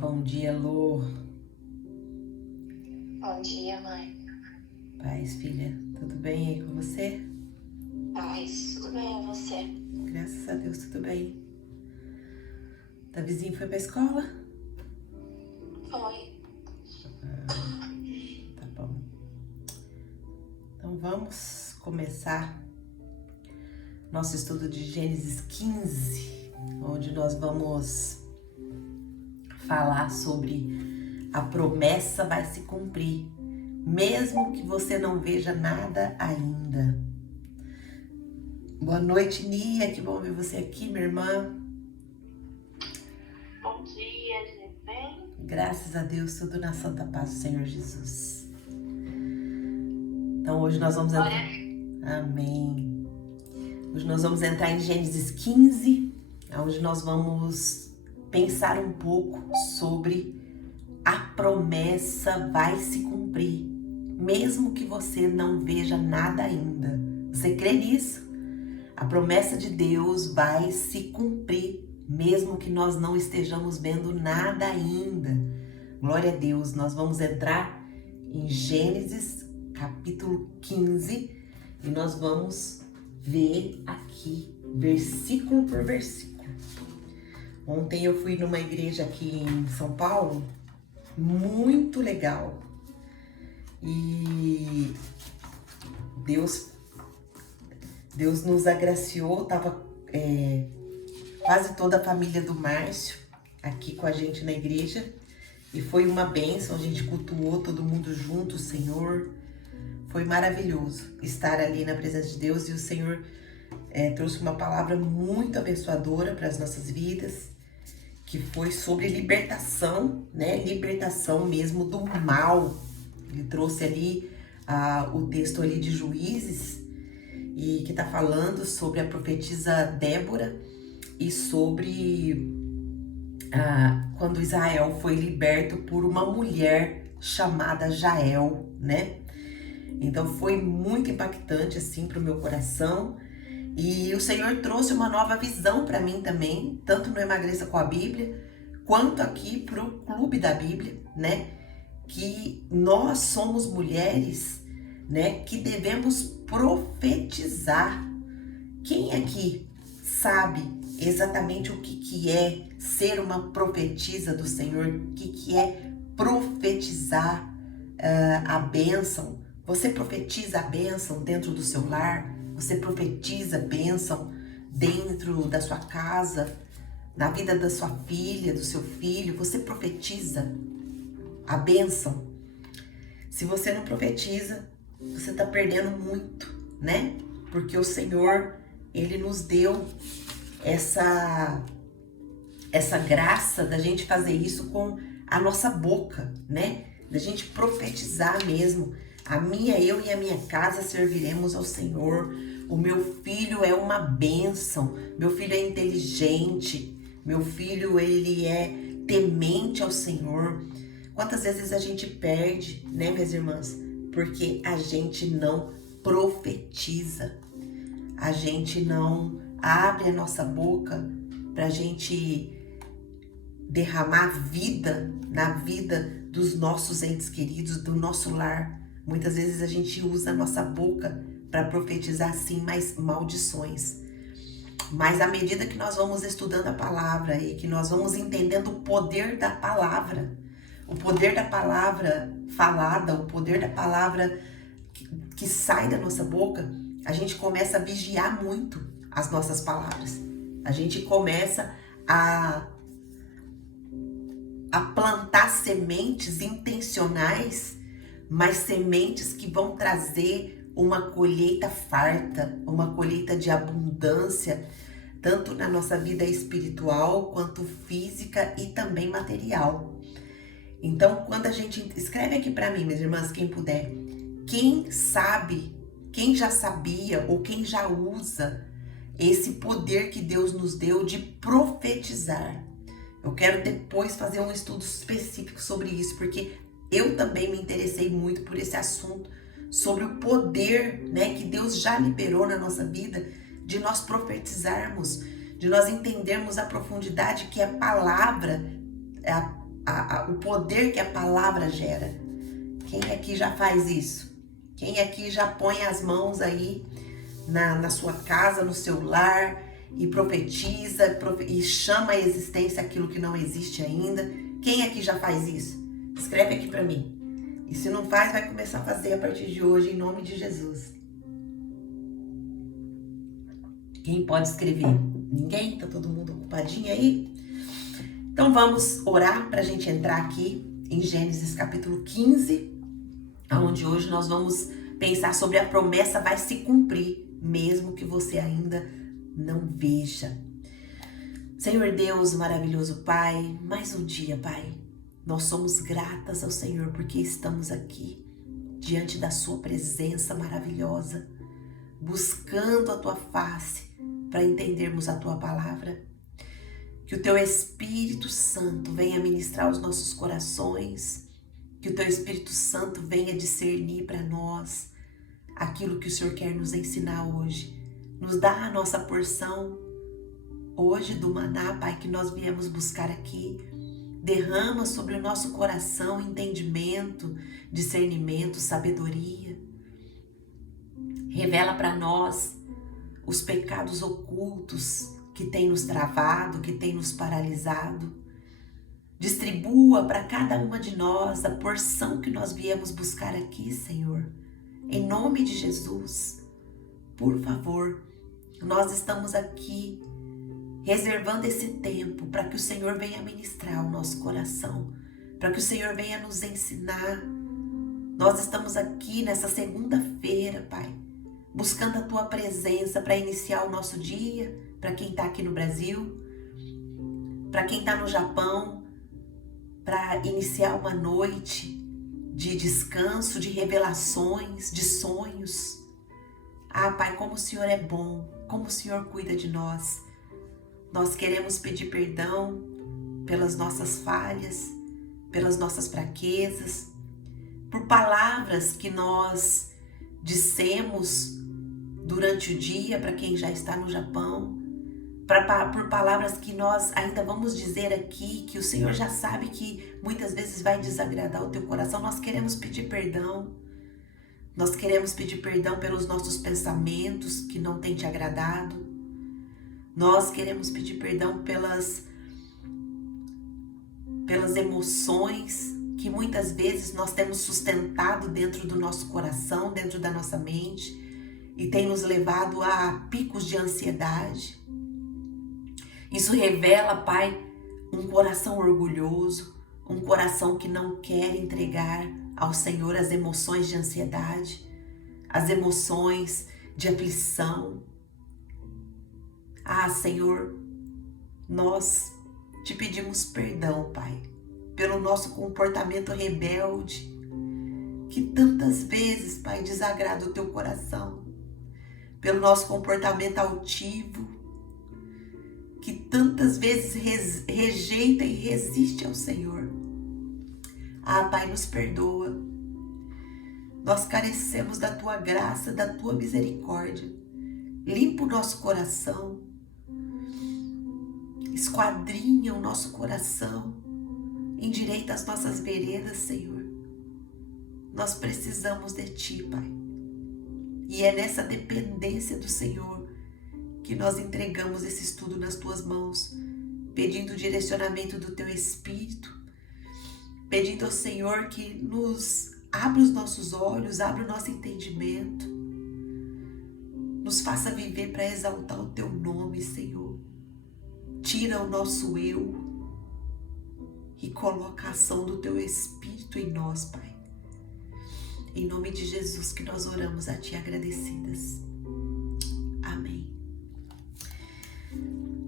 Bom dia, Lô. Bom dia, mãe. Paz, filha. Tudo bem aí com você? Paz, tudo bem, e você? Graças a Deus, tudo bem. Davizinho foi pra escola? Foi. Tá bom. Então vamos começar nosso estudo de Gênesis 15, onde nós vamos falar sobre a promessa vai se cumprir, mesmo que você não veja nada ainda. Boa noite, Nia, que bom ver você aqui, minha irmã. Bom dia, gente. Bem? Graças a Deus, tudo na santa paz do Senhor Jesus. Então hoje nós vamos entrar... Amém. Hoje nós vamos entrar em Gênesis 15, onde nós vamos pensar um pouco sobre a promessa vai se cumprir, mesmo que você não veja nada ainda. Você crê nisso? A promessa de Deus vai se cumprir, mesmo que nós não estejamos vendo nada ainda. Glória a Deus, nós vamos entrar em Gênesis capítulo 15 e nós vamos ver aqui, versículo por versículo. Ontem eu fui numa igreja aqui em São Paulo, muito legal. E Deus nos agraciou, tava quase toda a família do Márcio aqui com a gente na igreja. E foi uma bênção, a gente cultuou todo mundo junto, o Senhor. Foi maravilhoso estar ali na presença de Deus e o Senhor trouxe uma palavra muito abençoadora para as nossas vidas, que foi sobre libertação, né? Libertação mesmo do mal. Ele trouxe ali o texto ali de Juízes, e que está falando sobre a profetisa Débora e sobre quando Israel foi liberto por uma mulher chamada Jael, né? Então foi muito impactante assim para o meu coração. E o Senhor trouxe uma nova visão para mim também, tanto no Emagreça com a Bíblia, quanto aqui para o Clube da Bíblia, né? Que nós somos mulheres, né? Que devemos profetizar. Quem aqui sabe exatamente o que é ser uma profetisa do Senhor? O que é profetizar a bênção? Você profetiza a bênção dentro do seu lar? Você profetiza a bênção dentro da sua casa, na vida da sua filha, do seu filho? Você profetiza a bênção? Se você não profetiza, você está perdendo muito, né? Porque o Senhor, Ele nos deu essa graça da gente fazer isso com a nossa boca, né? Da gente profetizar mesmo. Eu e a minha casa serviremos ao Senhor. O meu filho é uma bênção. Meu filho é inteligente. Meu filho, ele é temente ao Senhor. Quantas vezes a gente perde, né, minhas irmãs? Porque a gente não profetiza. A gente não abre a nossa boca pra gente derramar vida na vida dos nossos entes queridos, do nosso lar. Muitas vezes a gente usa a nossa boca para profetizar sim mais maldições. Mas à medida que nós vamos estudando a palavra e que nós vamos entendendo o poder da palavra, o poder da palavra falada, o poder da palavra que sai da nossa boca, a gente começa a vigiar muito as nossas palavras. A gente começa a plantar sementes intencionais, mas sementes que vão trazer uma colheita farta, uma colheita de abundância, tanto na nossa vida espiritual, quanto física e também material. Então, quando a gente... Escreve aqui para mim, minhas irmãs, quem puder. Quem sabe, quem já sabia ou quem já usa esse poder que Deus nos deu de profetizar. Eu quero depois fazer um estudo específico sobre isso, porque eu também me interessei muito por esse assunto, sobre o poder, né, que Deus já liberou na nossa vida, de nós profetizarmos, de nós entendermos a profundidade que a palavra o poder que a palavra gera. Quem aqui já faz isso? Quem aqui já põe as mãos aí na sua casa, no seu lar e profetiza e chama à existência aquilo que não existe ainda? Quem aqui já faz isso? Escreve aqui para mim. E se não faz, vai começar a fazer a partir de hoje, em nome de Jesus. Quem pode escrever? Ninguém? Tá todo mundo ocupadinho aí? Então vamos orar para a gente entrar aqui em Gênesis capítulo 15, onde hoje nós vamos pensar sobre a promessa vai se cumprir, mesmo que você ainda não veja. Senhor Deus, maravilhoso Pai, mais um dia, Pai. Nós somos gratas ao Senhor porque estamos aqui, diante da sua presença maravilhosa, buscando a tua face para entendermos a tua palavra. Que o teu Espírito Santo venha ministrar os nossos corações, que o teu Espírito Santo venha discernir para nós aquilo que o Senhor quer nos ensinar hoje. Nos dá a nossa porção hoje do maná, Pai, que nós viemos buscar aqui. Derrama sobre o nosso coração entendimento, discernimento, sabedoria. Revela para nós os pecados ocultos que têm nos travado, que têm nos paralisado. Distribua para cada uma de nós a porção que nós viemos buscar aqui, Senhor. Em nome de Jesus, por favor, nós estamos aqui reservando esse tempo para que o Senhor venha ministrar o nosso coração, para que o Senhor venha nos ensinar. Nós estamos aqui nessa segunda-feira, Pai, buscando a Tua presença para iniciar o nosso dia, para quem está aqui no Brasil, para quem está no Japão, para iniciar uma noite de descanso, de revelações, de sonhos. Ah, Pai, como o Senhor é bom, como o Senhor cuida de nós. Nós queremos pedir perdão pelas nossas falhas, pelas nossas fraquezas, por palavras que nós dissemos durante o dia para quem já está no Japão, por palavras que nós ainda vamos dizer aqui, que o Senhor já sabe que muitas vezes vai desagradar o teu coração. Nós queremos pedir perdão. Nós queremos pedir perdão pelos nossos pensamentos que não têm te agradado. Nós queremos pedir perdão pelas emoções que muitas vezes nós temos sustentado dentro do nosso coração, dentro da nossa mente, e tem nos levado a picos de ansiedade. Isso revela, Pai, um coração orgulhoso, um coração que não quer entregar ao Senhor as emoções de ansiedade, as emoções de aflição. Ah, Senhor, nós te pedimos perdão, Pai, pelo nosso comportamento rebelde, que tantas vezes, Pai, desagrada o teu coração, pelo nosso comportamento altivo, que tantas vezes rejeita e resiste ao Senhor. Ah, Pai, nos perdoa. Nós carecemos da tua graça, da tua misericórdia. Limpa o nosso coração. Esquadrinha o nosso coração, endireita as nossas veredas, Senhor. Nós precisamos de Ti, Pai. E é nessa dependência do Senhor que nós entregamos esse estudo nas Tuas mãos, pedindo o direcionamento do Teu Espírito, pedindo ao Senhor que nos abra os nossos olhos, abra o nosso entendimento, nos faça viver para exaltar o Teu nome, Senhor. Tira o nosso eu e coloca a ação do Teu Espírito em nós, Pai. Em nome de Jesus que nós oramos a Ti agradecidas. Amém.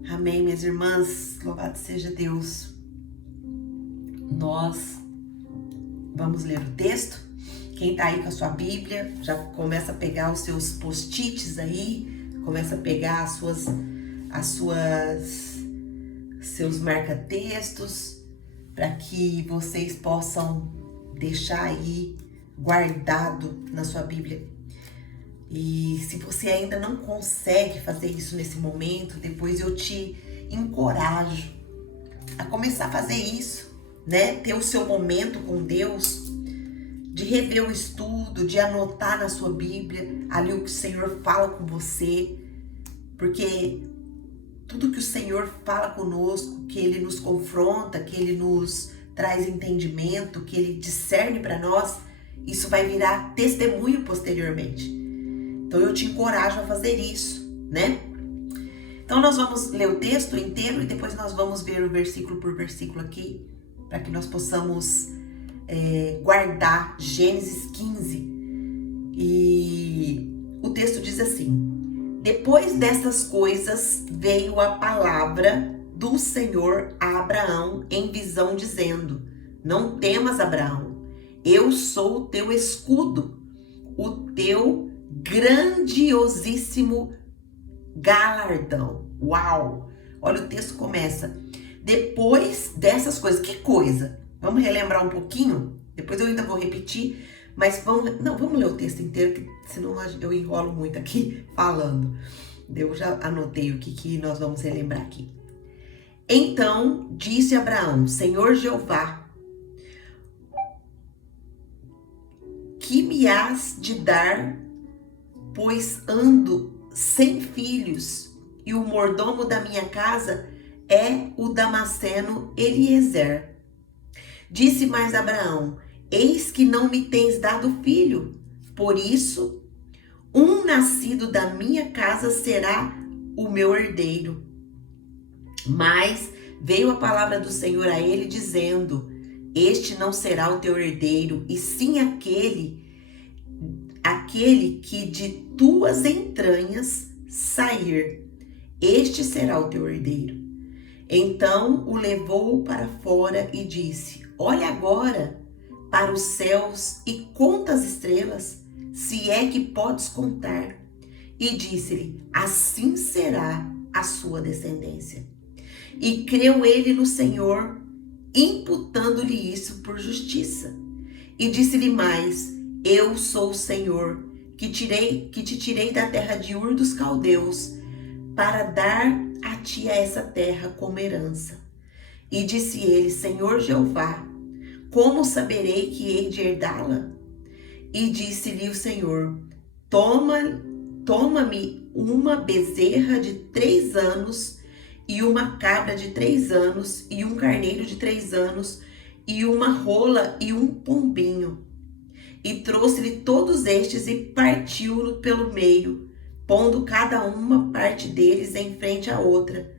Amém, minhas irmãs. Louvado seja Deus. Nós vamos ler o texto. Quem tá aí com a sua Bíblia, já começa a pegar os seus post-its aí, começa a pegar seus marca-textos, para que vocês possam deixar aí guardado na sua Bíblia. E se você ainda não consegue fazer isso nesse momento, depois eu te encorajo a começar a fazer isso. né, ter o seu momento com Deus, de rever o estudo, de anotar na sua Bíblia ali o que o Senhor fala com você, porque tudo que o Senhor fala conosco, que Ele nos confronta, que Ele nos traz entendimento, que Ele discerne para nós, isso vai virar testemunho posteriormente. Então eu te encorajo a fazer isso, né? Então nós vamos ler o texto inteiro e depois nós vamos ver o versículo por versículo aqui, para que nós possamos guardar Gênesis 15. E o texto diz assim: depois dessas coisas veio a palavra do Senhor a Abraão em visão, dizendo: não temas, Abraão, eu sou o teu escudo, o teu grandiosíssimo galardão. Uau! Olha, o texto começa: depois dessas coisas. Que coisa? Vamos relembrar um pouquinho? Depois eu ainda vou repetir, mas vamos ler o texto inteiro, que senão eu enrolo muito aqui falando. Eu já anotei o que nós vamos relembrar aqui. Então disse Abraão: Senhor Jeová, que me hás de dar, pois ando sem filhos, e o mordomo da minha casa é o Damasceno Eliezer. Disse mais Abraão: eis que não me tens dado filho, por isso um nascido da minha casa será o meu herdeiro. Mas veio a palavra do Senhor a ele, dizendo: este não será o teu herdeiro, e sim aquele que de tuas entranhas sair, este será o teu herdeiro. Então o levou para fora e disse: olha agora para os céus e conta as estrelas, se é que podes contar. E disse-lhe: assim será a sua descendência. E creu ele no Senhor, imputando-lhe isso por justiça. E disse-lhe mais: eu sou o Senhor, que te tirei da terra de Ur dos Caldeus, para dar a ti essa terra como herança. E disse ele: Senhor Jeová, como saberei que hei de herdá-la? E disse-lhe o Senhor: toma-me uma bezerra de 3 anos, e uma cabra de 3 anos, e um carneiro de 3 anos, e uma rola e um pombinho. E trouxe-lhe todos estes e partiu-no pelo meio, pondo cada uma parte deles em frente à outra.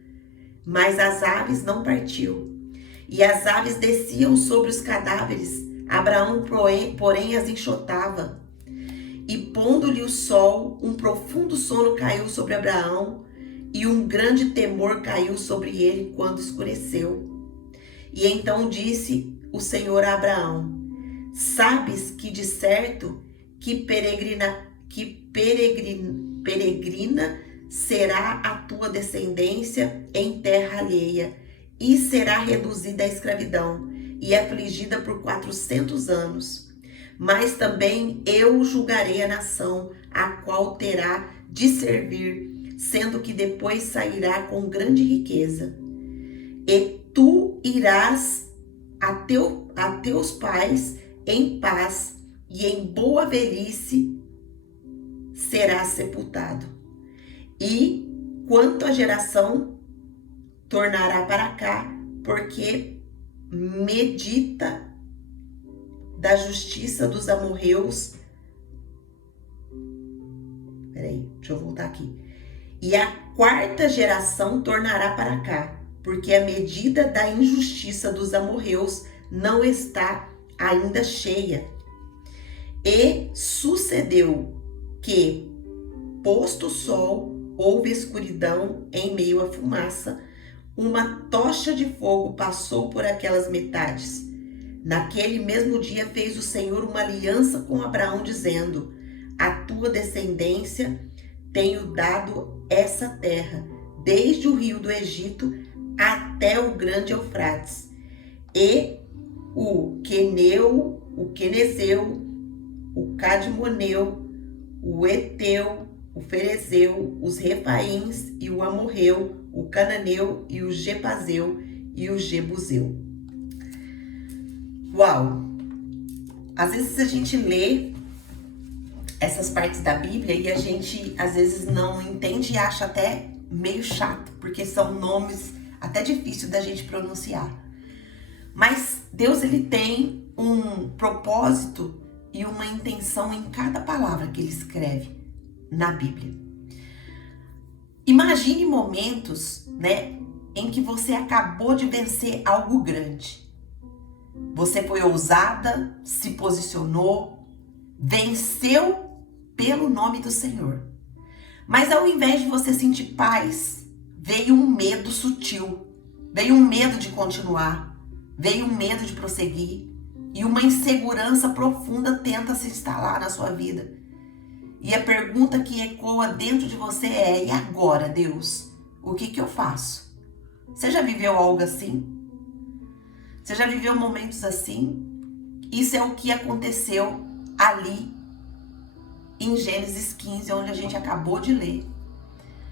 Mas as aves não partiu. E as aves desciam sobre os cadáveres, Abraão, porém, as enxotava. E pondo-lhe o sol, um profundo sono caiu sobre Abraão, e um grande temor caiu sobre ele quando escureceu. E então disse o Senhor a Abraão: sabes que de certo que peregrina será a tua descendência em terra alheia, e será reduzida à escravidão e afligida por 400 anos. Mas também eu julgarei a nação a qual terá de servir, sendo que depois sairá com grande riqueza. E tu irás a teus pais em paz, e em boa velhice serás sepultado. E quanto à geração, tornará para cá, porque medita da justiça dos amorreus. Deixa eu voltar aqui. E a 4ª geração tornará para cá, porque a medida da injustiça dos amorreus não está ainda cheia. E sucedeu que, posto o sol, houve escuridão em meio à fumaça, uma tocha de fogo passou por aquelas metades. Naquele mesmo dia fez o Senhor uma aliança com Abraão, dizendo: a tua descendência tenho dado essa terra, desde o rio do Egito até o grande Eufrates, e o Queneu, o Quenezeu, o Cadmoneu, o Eteu, o Ferezeu, os Refaíns e o Amorreu, o Cananeu e o Jebuseu e o Jebuseu. Uau! Às vezes a gente lê essas partes da Bíblia e a gente às vezes não entende e acha até meio chato, porque são nomes até difíceis da gente pronunciar. Mas Deus, ele tem um propósito e uma intenção em cada palavra que ele escreve na Bíblia. Imagine momentos, né, em que você acabou de vencer algo grande. Você foi ousada, se posicionou, venceu pelo nome do Senhor. Mas ao invés de você sentir paz, veio um medo sutil, veio um medo de continuar, veio um medo de prosseguir e uma insegurança profunda tenta se instalar na sua vida. E a pergunta que ecoa dentro de você é: e agora, Deus? O que eu faço? Você já viveu algo assim? Você já viveu momentos assim? Isso é o que aconteceu ali em Gênesis 15, onde a gente acabou de ler.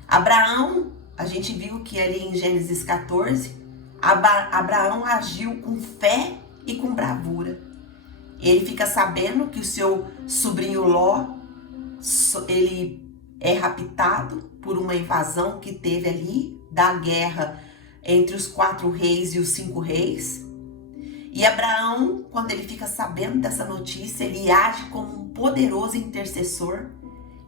Abraão, a gente viu que ali em Gênesis 14, Abraão agiu com fé e com bravura. Ele fica sabendo que o seu sobrinho Ló, ele é raptado por uma invasão que teve ali, da guerra entre os 4 reis e os 5 reis. E Abraão, quando ele fica sabendo dessa notícia, ele age como um poderoso intercessor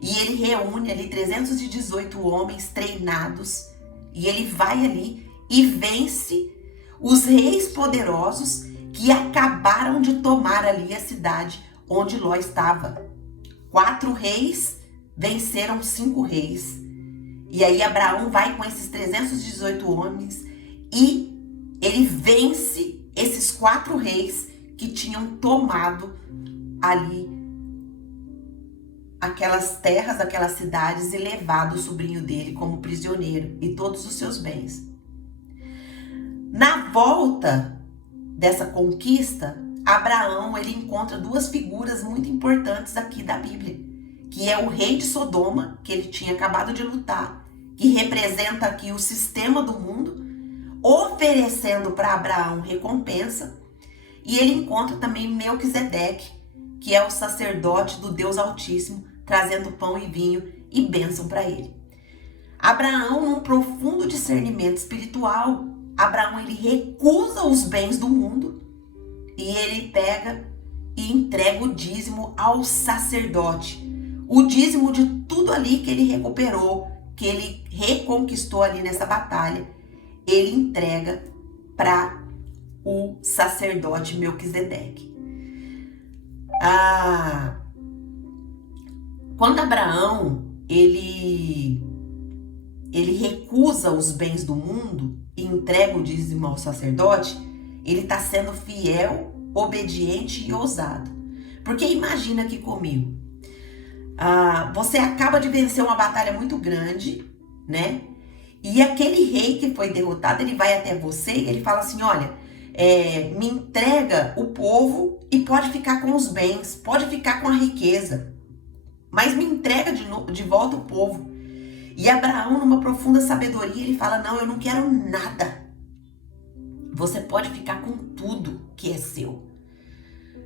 e ele reúne ali 318 homens treinados e ele vai ali e vence os reis poderosos que acabaram de tomar ali a cidade onde Ló estava. 4 reis venceram 5 reis. E aí Abraão vai com esses 318 homens e ele vence esses 4 reis que tinham tomado ali aquelas terras, aquelas cidades e levado o sobrinho dele como prisioneiro e todos os seus bens. Na volta dessa conquista, Abraão, ele encontra 2 figuras muito importantes aqui da Bíblia, que é o rei de Sodoma, que ele tinha acabado de lutar, que representa aqui o sistema do mundo, oferecendo para Abraão recompensa, e ele encontra também Melquisedeque, que é o sacerdote do Deus Altíssimo, trazendo pão e vinho e bênção para ele. Abraão, num profundo discernimento espiritual, Abraão, ele recusa os bens do mundo e ele pega e entrega o dízimo ao sacerdote. O dízimo de tudo ali que ele recuperou, que ele reconquistou ali nessa batalha, ele entrega para o sacerdote Melquisedeque. Quando Abraão ele recusa os bens do mundo e entrega o dízimo ao sacerdote, ele está sendo fiel, obediente e ousado. Porque imagina aqui comigo, você acaba de vencer uma batalha muito grande, né? E aquele rei que foi derrotado, ele vai até você e ele fala assim: olha, me entrega o povo e pode ficar com os bens, pode ficar com a riqueza, mas me entrega de volta o povo. E Abraão, numa profunda sabedoria, ele fala: não, eu não quero nada. Você pode ficar com tudo que é seu.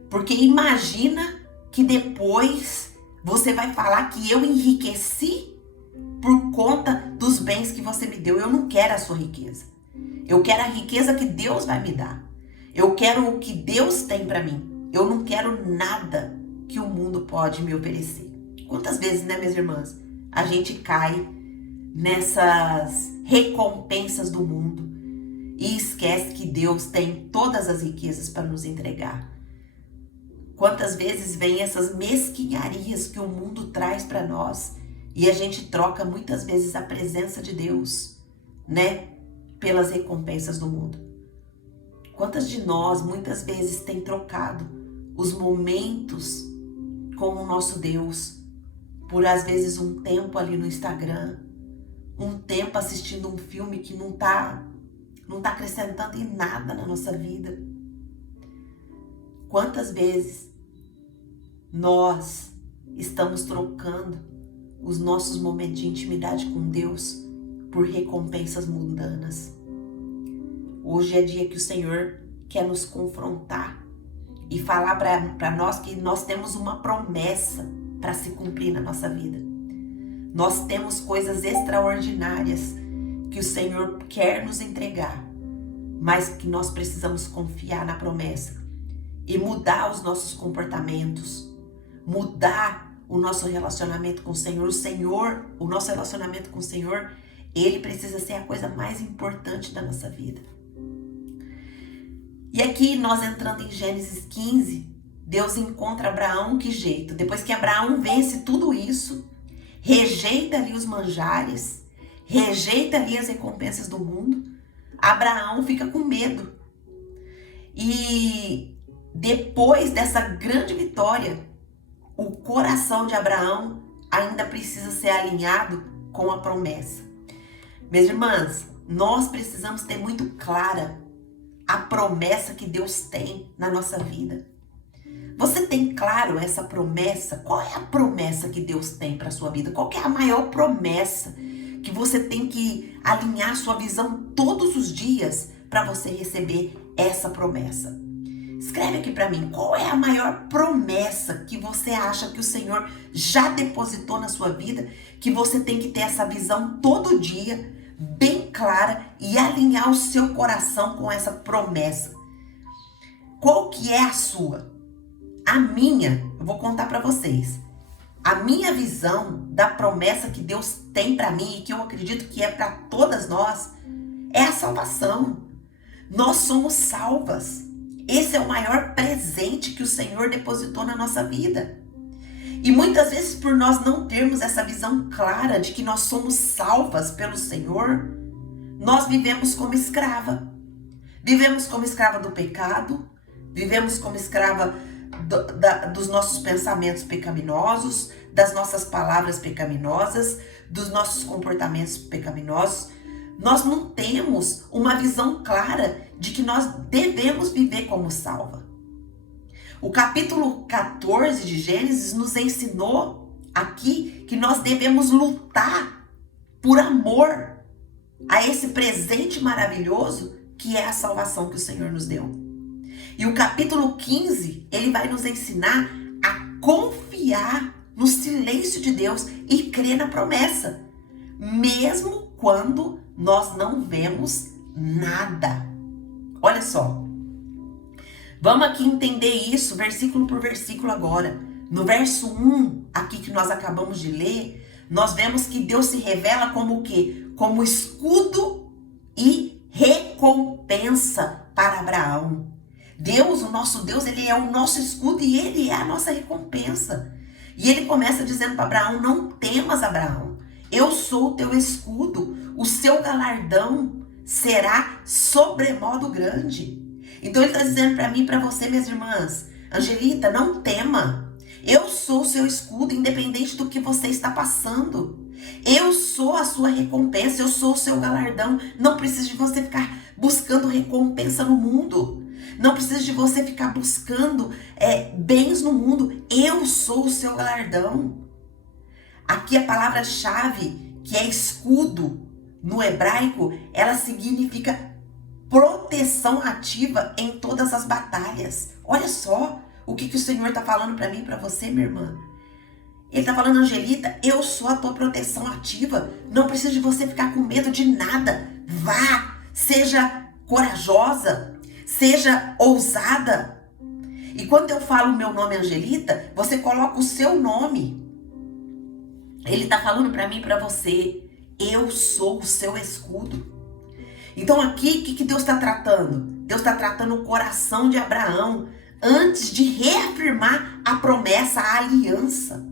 Porque imagina que depois você vai falar que eu enriqueci por conta dos bens que você me deu. Eu não quero a sua riqueza. Eu quero a riqueza que Deus vai me dar. Eu quero o que Deus tem para mim. Eu não quero nada que o mundo pode me oferecer. Quantas vezes, né, minhas irmãs, a gente cai nessas recompensas do mundo e esquece que Deus tem todas as riquezas para nos entregar. Quantas vezes vem essas mesquinharias que o mundo traz para nós e a gente troca muitas vezes a presença de Deus, né, pelas recompensas do mundo. Quantas de nós muitas vezes tem trocado os momentos com o nosso Deus por às vezes um tempo ali no Instagram, um tempo assistindo um filme que não tá acrescentando em nada na nossa vida. Quantas vezes nós estamos trocando os nossos momentos de intimidade com Deus por recompensas mundanas? Hoje é dia que o Senhor quer nos confrontar e falar para nós que nós temos uma promessa para se cumprir na nossa vida. Nós temos coisas extraordinárias que o Senhor quer nos entregar, mas que nós precisamos confiar na promessa e mudar os nossos comportamentos, mudar o nosso relacionamento com o Senhor. O nosso relacionamento com o Senhor, ele precisa ser a coisa mais importante da nossa vida. E aqui nós entrando em Gênesis 15, Deus encontra Abraão, que jeito? Depois que Abraão vence tudo isso, rejeita ali os manjares, rejeita ali as recompensas do mundo, Abraão fica com medo. E depois dessa grande vitória, o coração de Abraão ainda precisa ser alinhado com a promessa. Minhas irmãs, nós precisamos ter muito clara a promessa que Deus tem na nossa vida. Você tem claro essa promessa? Qual é a promessa que Deus tem para a sua vida? Qual que é a maior promessa que você tem que alinhar sua visão todos os dias para você receber essa promessa? Escreve aqui para mim, qual é a maior promessa que você acha que o Senhor já depositou na sua vida, que você tem que ter essa visão todo dia, bem clara, e alinhar o seu coração com essa promessa? Qual que é a sua? A minha, eu vou contar para vocês. A minha visão da promessa que Deus tem para mim e que eu acredito que é para todas nós é a salvação. Nós somos salvas. Esse é o maior presente que o Senhor depositou na nossa vida. E muitas vezes, por nós não termos essa visão clara de que nós somos salvas pelo Senhor, nós vivemos como escrava. Vivemos como escrava do pecado, vivemos como escrava dos nossos pensamentos pecaminosos, das nossas palavras pecaminosas, dos nossos comportamentos pecaminosos. Nós não temos uma visão clara de que nós devemos viver como salva. O capítulo 14 de Gênesis nos ensinou aqui que nós devemos lutar por amor a esse presente maravilhoso que é a salvação que o Senhor nos deu. E o capítulo 15, ele vai nos ensinar a confiar no silêncio de Deus e crer na promessa, mesmo quando nós não vemos nada. Olha só, vamos aqui entender isso versículo por versículo agora. No verso 1, aqui que nós acabamos de ler, nós vemos que Deus se revela como o quê? Como escudo e recompensa para Abraão. Deus, o nosso Deus, ele é o nosso escudo e ele é a nossa recompensa. E ele começa dizendo para Abraão: não temas, Abraão, eu sou o teu escudo, o seu galardão será sobremodo grande. Então ele está dizendo para mim e para você, minhas irmãs: Angelita, não tema, eu sou o seu escudo, independente do que você está passando. Eu sou a sua recompensa, eu sou o seu galardão. Não precisa de você ficar buscando recompensa no mundo. Não precisa de você ficar buscando bens no mundo. Eu sou o seu galardão. Aqui a palavra-chave, que é escudo, no hebraico, ela significa proteção ativa em todas as batalhas. Olha só o que o Senhor está falando para mim e para você, minha irmã. Ele está falando: Angelita, eu sou a tua proteção ativa. Não precisa de você ficar com medo de nada. Vá, seja corajosa, seja ousada. E quando eu falo o meu nome Angelita, você coloca o seu nome. Ele está falando para mim e para você: eu sou o seu escudo. Então aqui, o que Deus está tratando? Deus está tratando o coração de Abraão antes de reafirmar a promessa, a aliança.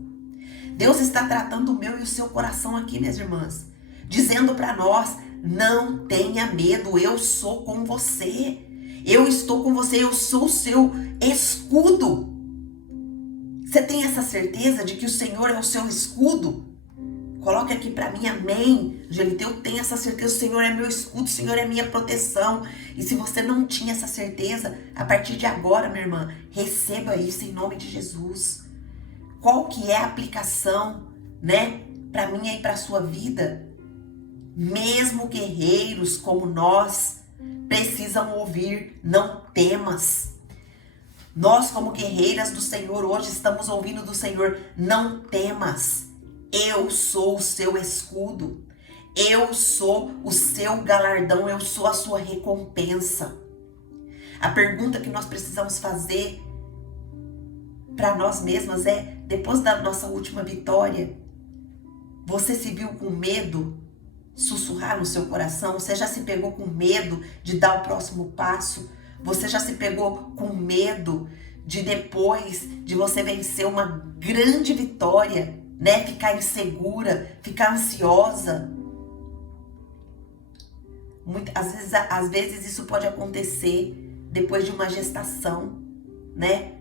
Deus está tratando o meu e o seu coração aqui, minhas irmãs, dizendo para nós: não tenha medo, eu sou com você. Eu estou com você, eu sou o seu escudo. Você tem essa certeza de que o Senhor é o seu escudo? Coloque aqui para mim, amém. Angelita, eu tenho essa certeza, o Senhor é meu escudo, o Senhor é minha proteção. E se você não tinha essa certeza, a partir de agora, minha irmã, receba isso em nome de Jesus. Qual que é a aplicação, né, para mim e para a sua vida? Mesmo guerreiros como nós precisam ouvir: não temas. Nós, como guerreiras do Senhor, hoje estamos ouvindo do Senhor: não temas, eu sou o seu escudo, eu sou o seu galardão, eu sou a sua recompensa. A pergunta que nós precisamos fazer para nós mesmas é: depois da nossa última vitória, você se viu com medo sussurrar no seu coração? Você já se pegou com medo de dar o próximo passo? Você já se pegou com medo de, depois de você vencer uma grande vitória, né, ficar insegura, ficar ansiosa? Às vezes isso pode acontecer depois de uma gestação, né?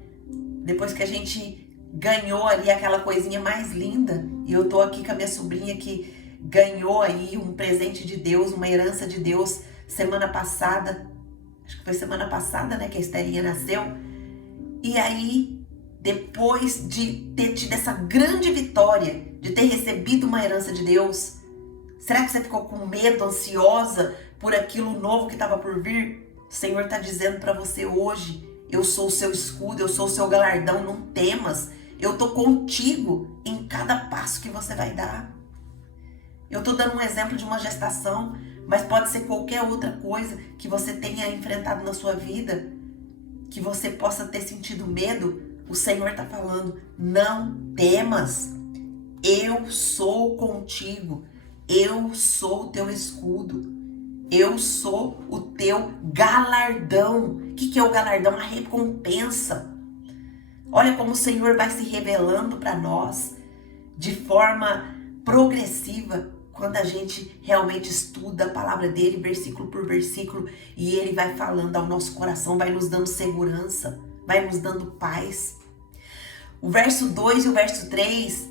Depois que a gente ganhou ali aquela coisinha mais linda. E eu tô aqui com a minha sobrinha que ganhou aí um presente de Deus, uma herança de Deus semana passada. Acho que foi semana passada, né, que a Estelinha nasceu. E aí, depois de ter tido essa grande vitória, de ter recebido uma herança de Deus, será que você ficou com medo, ansiosa por aquilo novo que estava por vir? O Senhor está dizendo para você hoje: eu sou o seu escudo, eu sou o seu galardão, não temas. Eu tô contigo em cada passo que você vai dar. Eu tô dando um exemplo de uma gestação, mas pode ser qualquer outra coisa que você tenha enfrentado na sua vida, que você possa ter sentido medo. O Senhor tá falando: não temas, eu sou contigo, eu sou o teu escudo, eu sou o teu galardão. O que é o galardão? A recompensa. Olha como o Senhor vai se revelando para nós de forma progressiva quando a gente realmente estuda a palavra dele, versículo por versículo, e ele vai falando ao nosso coração, vai nos dando segurança, vai nos dando paz. O verso 2 e o verso 3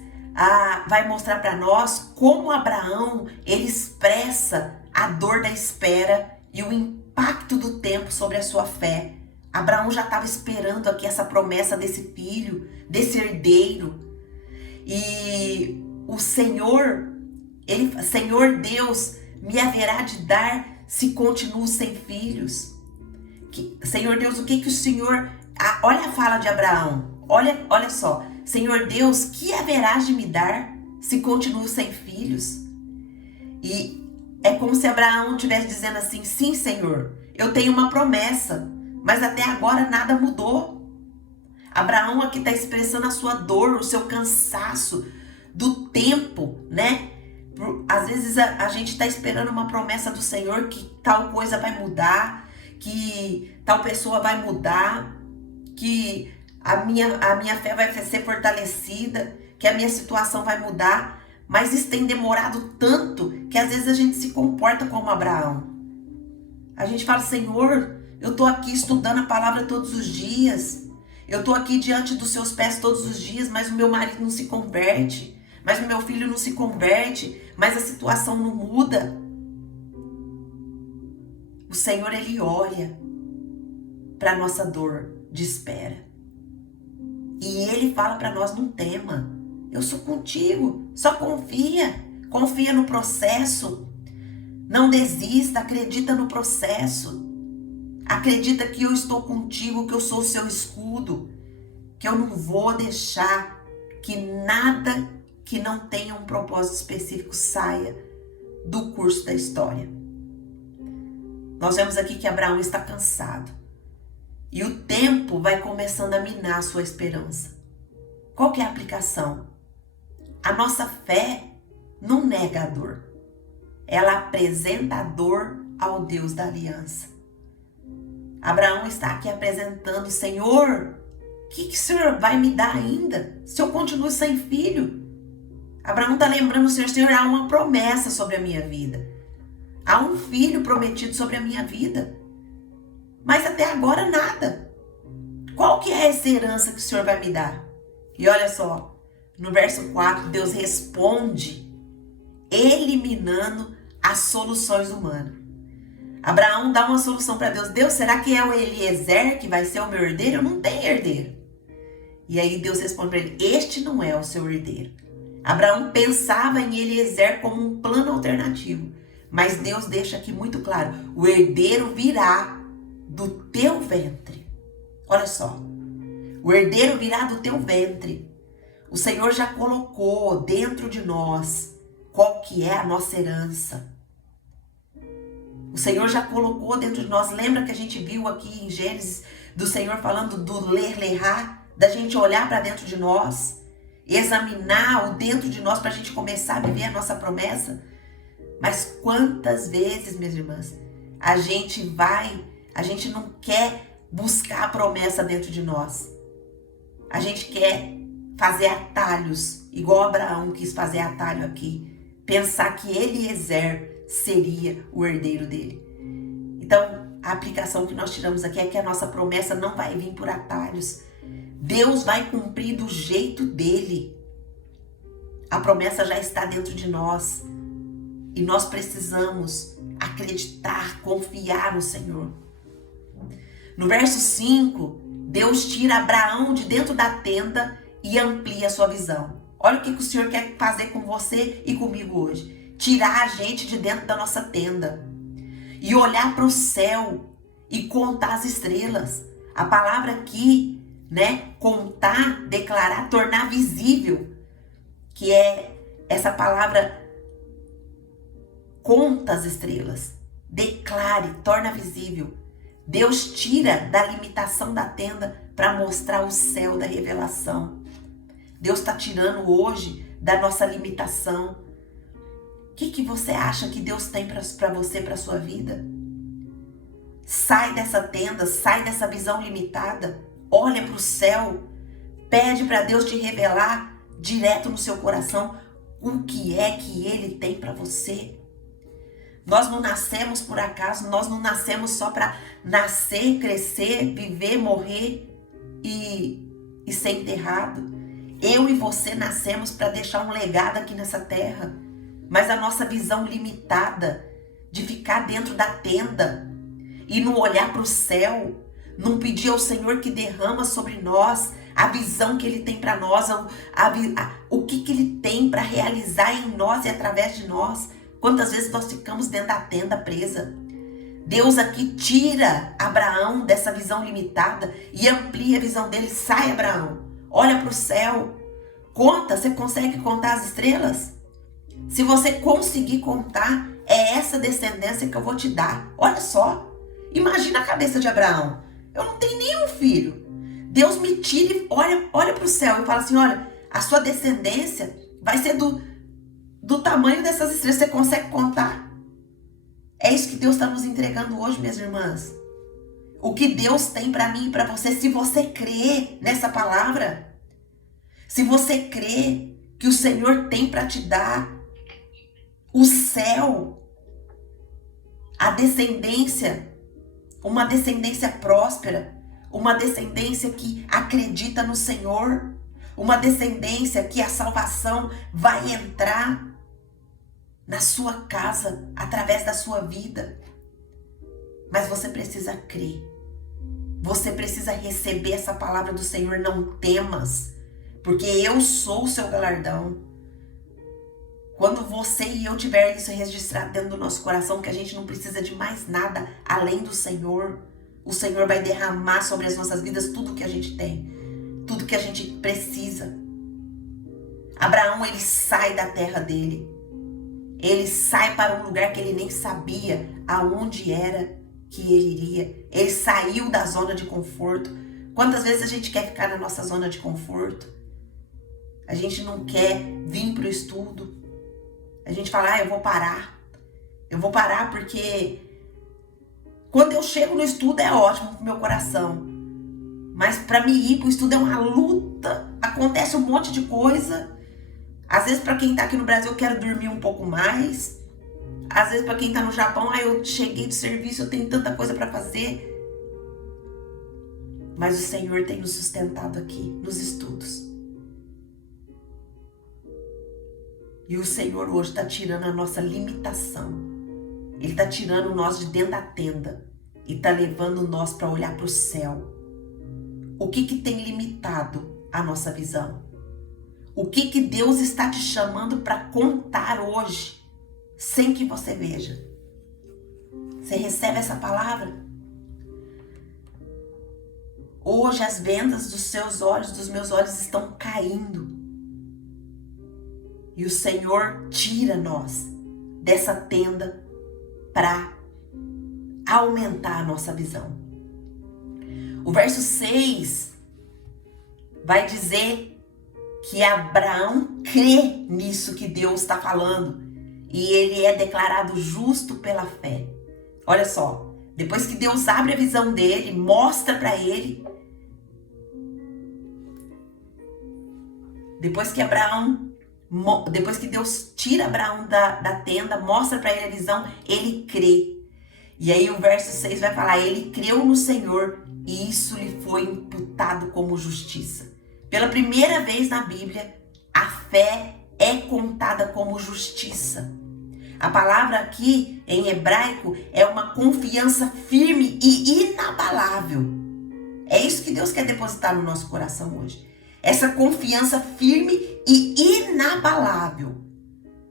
vai mostrar para nós como Abraão, ele expressa a dor da espera e o impacto do tempo sobre a sua fé. Abraão já estava esperando aqui essa promessa desse filho, desse herdeiro. E o Senhor Deus me haverá de dar se continuo sem filhos. Senhor Deus, o que o Senhor... olha a fala de Abraão, olha só. Senhor Deus, que haverás de me dar se continuo sem filhos? E é como se Abraão estivesse dizendo assim: sim, Senhor, eu tenho uma promessa, mas até agora nada mudou. Abraão aqui está expressando a sua dor, o seu cansaço do tempo, né? Às vezes a gente está esperando uma promessa do Senhor que tal coisa vai mudar, que tal pessoa vai mudar, que a minha fé vai ser fortalecida, que a minha situação vai mudar. Mas isso tem demorado tanto que às vezes a gente se comporta como Abraão. A gente fala: Senhor, eu estou aqui estudando a palavra todos os dias. Eu estou aqui diante dos seus pés todos os dias, mas o meu marido não se converte. Mas o meu filho não se converte. Mas a situação não muda. O Senhor, ele olha para a nossa dor de espera. E ele fala para nós: não tema. Eu sou contigo. Só confia. Confia no processo. Não desista. Acredita no processo. Acredita que eu estou contigo, que eu sou o seu escudo, que eu não vou deixar que nada que não tenha um propósito específico saia do curso da história. Nós vemos aqui que Abraão está cansado e o tempo vai começando a minar a sua esperança. Qual que é a aplicação? A nossa fé não nega a dor, ela apresenta a dor ao Deus da aliança. Abraão está aqui apresentando: Senhor, o que o Senhor vai me dar ainda se eu continuo sem filho? Abraão está lembrando o Senhor: Senhor, há uma promessa sobre a minha vida. Há um filho prometido sobre a minha vida. Mas até agora nada. Qual que é essa herança que o Senhor vai me dar? E olha só, no verso 4, Deus responde eliminando as soluções humanas. Abraão dá uma solução para Deus. Deus, será que é o Eliezer que vai ser o meu herdeiro? Eu não tenho herdeiro. E aí Deus responde para ele: este não é o seu herdeiro. Abraão pensava em Eliezer como um plano alternativo. Mas Deus deixa aqui muito claro: o herdeiro virá do teu ventre. Olha só, O herdeiro virá do teu ventre. O Senhor já colocou dentro de nós qual que é a nossa herança. O Senhor já colocou dentro de nós. Lembra que a gente viu aqui em Gênesis do Senhor falando do ler-lerá, da gente olhar para dentro de nós, examinar o dentro de nós para a gente começar a viver a nossa promessa? Mas quantas vezes, minhas irmãs, a gente não quer buscar a promessa dentro de nós. A gente quer fazer atalhos, igual Abraão quis fazer atalho aqui. Pensar que Eliezer seria o herdeiro dele. Então, a aplicação que nós tiramos aqui é que a nossa promessa não vai vir por atalhos. Deus vai cumprir do jeito dele. A promessa já está dentro de nós. E nós precisamos acreditar, confiar no Senhor. No verso 5, Deus tira Abraão de dentro da tenda e amplia a sua visão. Olha o que o Senhor quer fazer com você e comigo hoje. Tirar a gente de dentro da nossa tenda e olhar para o céu e contar as estrelas. A palavra aqui, contar, declarar, tornar visível, que é essa palavra, conta as estrelas, declare, torna visível. Deus tira da limitação da tenda para mostrar o céu da revelação. Deus está tirando hoje da nossa limitação. O que você acha que Deus tem para você, para a sua vida? Sai dessa tenda, sai dessa visão limitada, olha para o céu, pede para Deus te revelar direto no seu coração o que é que Ele tem para você. Nós não nascemos por acaso, nós não nascemos só para nascer, crescer, viver, morrer e ser enterrado. Eu e você nascemos para deixar um legado aqui nessa terra, mas a nossa visão limitada de ficar dentro da tenda e não olhar para o céu, não pedir ao Senhor que derrama sobre nós a visão que Ele tem para nós, o que Ele tem para realizar em nós e através de nós. Quantas vezes nós ficamos dentro da tenda presa? Deus aqui tira Abraão dessa visão limitada e amplia a visão dele. Sai, Abraão, olha para o céu, conta. Você consegue contar as estrelas? Se você conseguir contar, é essa descendência que eu vou te dar. Olha só, imagina a cabeça de Abraão. Eu não tenho nenhum filho. Deus me tira e olha para o céu e fala assim, olha, a sua descendência vai ser do tamanho dessas estrelas. Você consegue contar? É isso que Deus está nos entregando hoje, minhas irmãs. O que Deus tem para mim e para você, se você crer nessa palavra, se você crer que o Senhor tem para te dar o céu, a descendência, uma descendência próspera, uma descendência que acredita no Senhor, uma descendência que a salvação vai entrar na sua casa, através da sua vida. Mas você precisa crer. Você precisa receber essa palavra do Senhor. Não temas, porque eu sou o seu galardão. Quando você e eu tiver isso registrado dentro do nosso coração, que a gente não precisa de mais nada além do Senhor, o Senhor vai derramar sobre as nossas vidas tudo que a gente tem, tudo que a gente precisa. Abraão, ele sai da terra dele. Ele sai para um lugar que ele nem sabia aonde era que ele iria. Ele saiu da zona de conforto. Quantas vezes a gente quer ficar na nossa zona de conforto? A gente não quer vir para o estudo. A gente fala, eu vou parar. Eu vou parar porque quando eu chego no estudo é ótimo para o meu coração. Mas para mim ir para o estudo é uma luta. Acontece um monte de coisa. Às vezes, para quem está aqui no Brasil, eu quero dormir um pouco mais. Às vezes, para quem está no Japão, eu cheguei do serviço, eu tenho tanta coisa para fazer. Mas o Senhor tem nos sustentado aqui, nos estudos. E o Senhor hoje está tirando a nossa limitação. Ele está tirando nós de dentro da tenda e está levando nós para olhar para o céu. O que tem limitado a nossa visão? O que Deus está te chamando para contar hoje, sem que você veja? Você recebe essa palavra? Hoje as vendas dos seus olhos, dos meus olhos estão caindo. E o Senhor tira nós dessa tenda para aumentar a nossa visão. O verso 6 vai dizer que Abraão crê nisso que Deus está falando. E ele é declarado justo pela fé. Olha só, depois que Deus abre a visão dele, mostra para ele. Depois que Deus tira Abraão da tenda, mostra para ele a visão, ele crê. E aí o verso 6 vai falar, ele creu no Senhor e isso lhe foi imputado como justiça. Pela primeira vez na Bíblia, a fé é contada como justiça. A palavra aqui, em hebraico, é uma confiança firme e inabalável. É isso que Deus quer depositar no nosso coração hoje. Essa confiança firme e inabalável.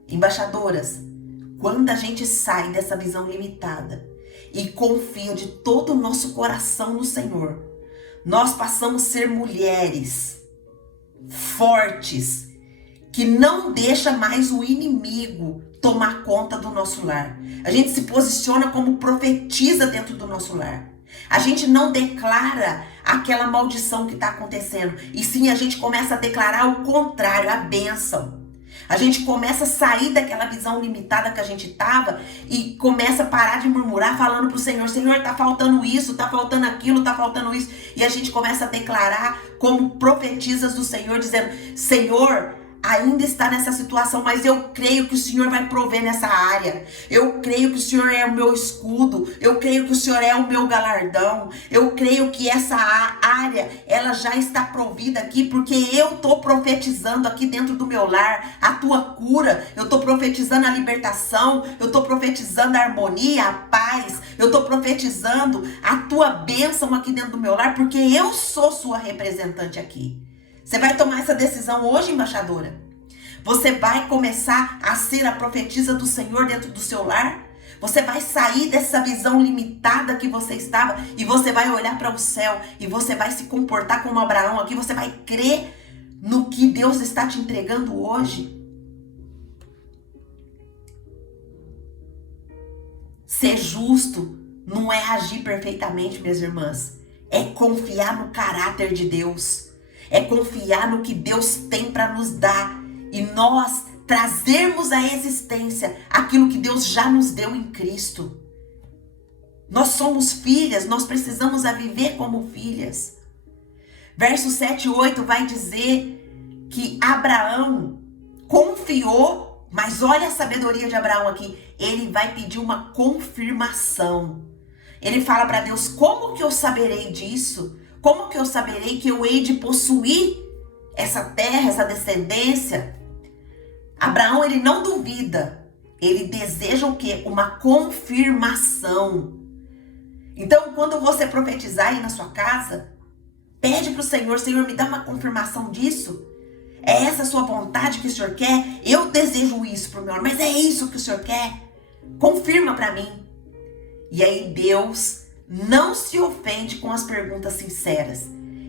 Embaixadoras, quando a gente sai dessa visão limitada e confia de todo o nosso coração no Senhor, nós passamos a ser mulheres fortes, que não deixa mais o inimigo tomar conta do nosso lar. A gente se posiciona como profetisa dentro do nosso lar. A gente não declara aquela maldição que está acontecendo, e sim a gente começa a declarar o contrário, a bênção. A gente começa a sair daquela visão limitada que a gente estava e começa a parar de murmurar, falando para o Senhor, Senhor, tá faltando isso, tá faltando aquilo, tá faltando isso. E a gente começa a declarar como profetisas do Senhor, dizendo, Senhor, ainda está nessa situação, mas eu creio que o Senhor vai prover nessa área. Eu creio que o Senhor é o meu escudo. Eu creio que o Senhor é o meu galardão. Eu creio que essa área, ela já está provida aqui, porque eu estou profetizando aqui dentro do meu lar a tua cura. Eu estou profetizando a libertação. Eu estou profetizando a harmonia, a paz. Eu estou profetizando a tua bênção aqui dentro do meu lar, porque eu sou sua representante aqui. Você vai tomar essa decisão hoje, embaixadora? Você vai começar a ser a profetisa do Senhor dentro do seu lar? Você vai sair dessa visão limitada que você estava e você vai olhar para o céu e você vai se comportar como Abraão aqui. Você vai crer no que Deus está te entregando hoje? Ser justo não é agir perfeitamente, minhas irmãs. É confiar no caráter de Deus. É confiar no que Deus tem para nos dar e nós trazermos à existência aquilo que Deus já nos deu em Cristo. Nós somos filhas, nós precisamos a viver como filhas. Verso 7 e 8 vai dizer que Abraão confiou, mas olha a sabedoria de Abraão aqui, ele vai pedir uma confirmação. Ele fala para Deus, como que eu saberei disso? Como que eu saberei que eu hei de possuir essa terra, essa descendência? Abraão, ele não duvida. Ele deseja o quê? Uma confirmação. Então, quando você profetizar aí na sua casa, pede para o Senhor, Senhor, me dá uma confirmação disso. É essa a sua vontade que o Senhor quer? Eu desejo isso para o meu lar, mas é isso que o Senhor quer? Confirma para mim. E aí Deus não se ofende com as perguntas sinceras.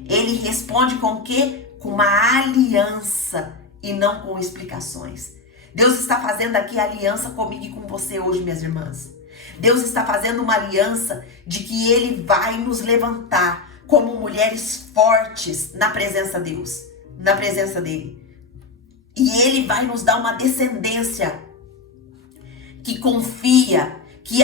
Ele responde com o quê? Com uma aliança e não com explicações. Deus está fazendo aqui aliança comigo e com você hoje, minhas irmãs. Deus está fazendo uma aliança de que Ele vai nos levantar como mulheres fortes na presença de Deus, na presença dEle. E Ele vai nos dar uma descendência que confia, que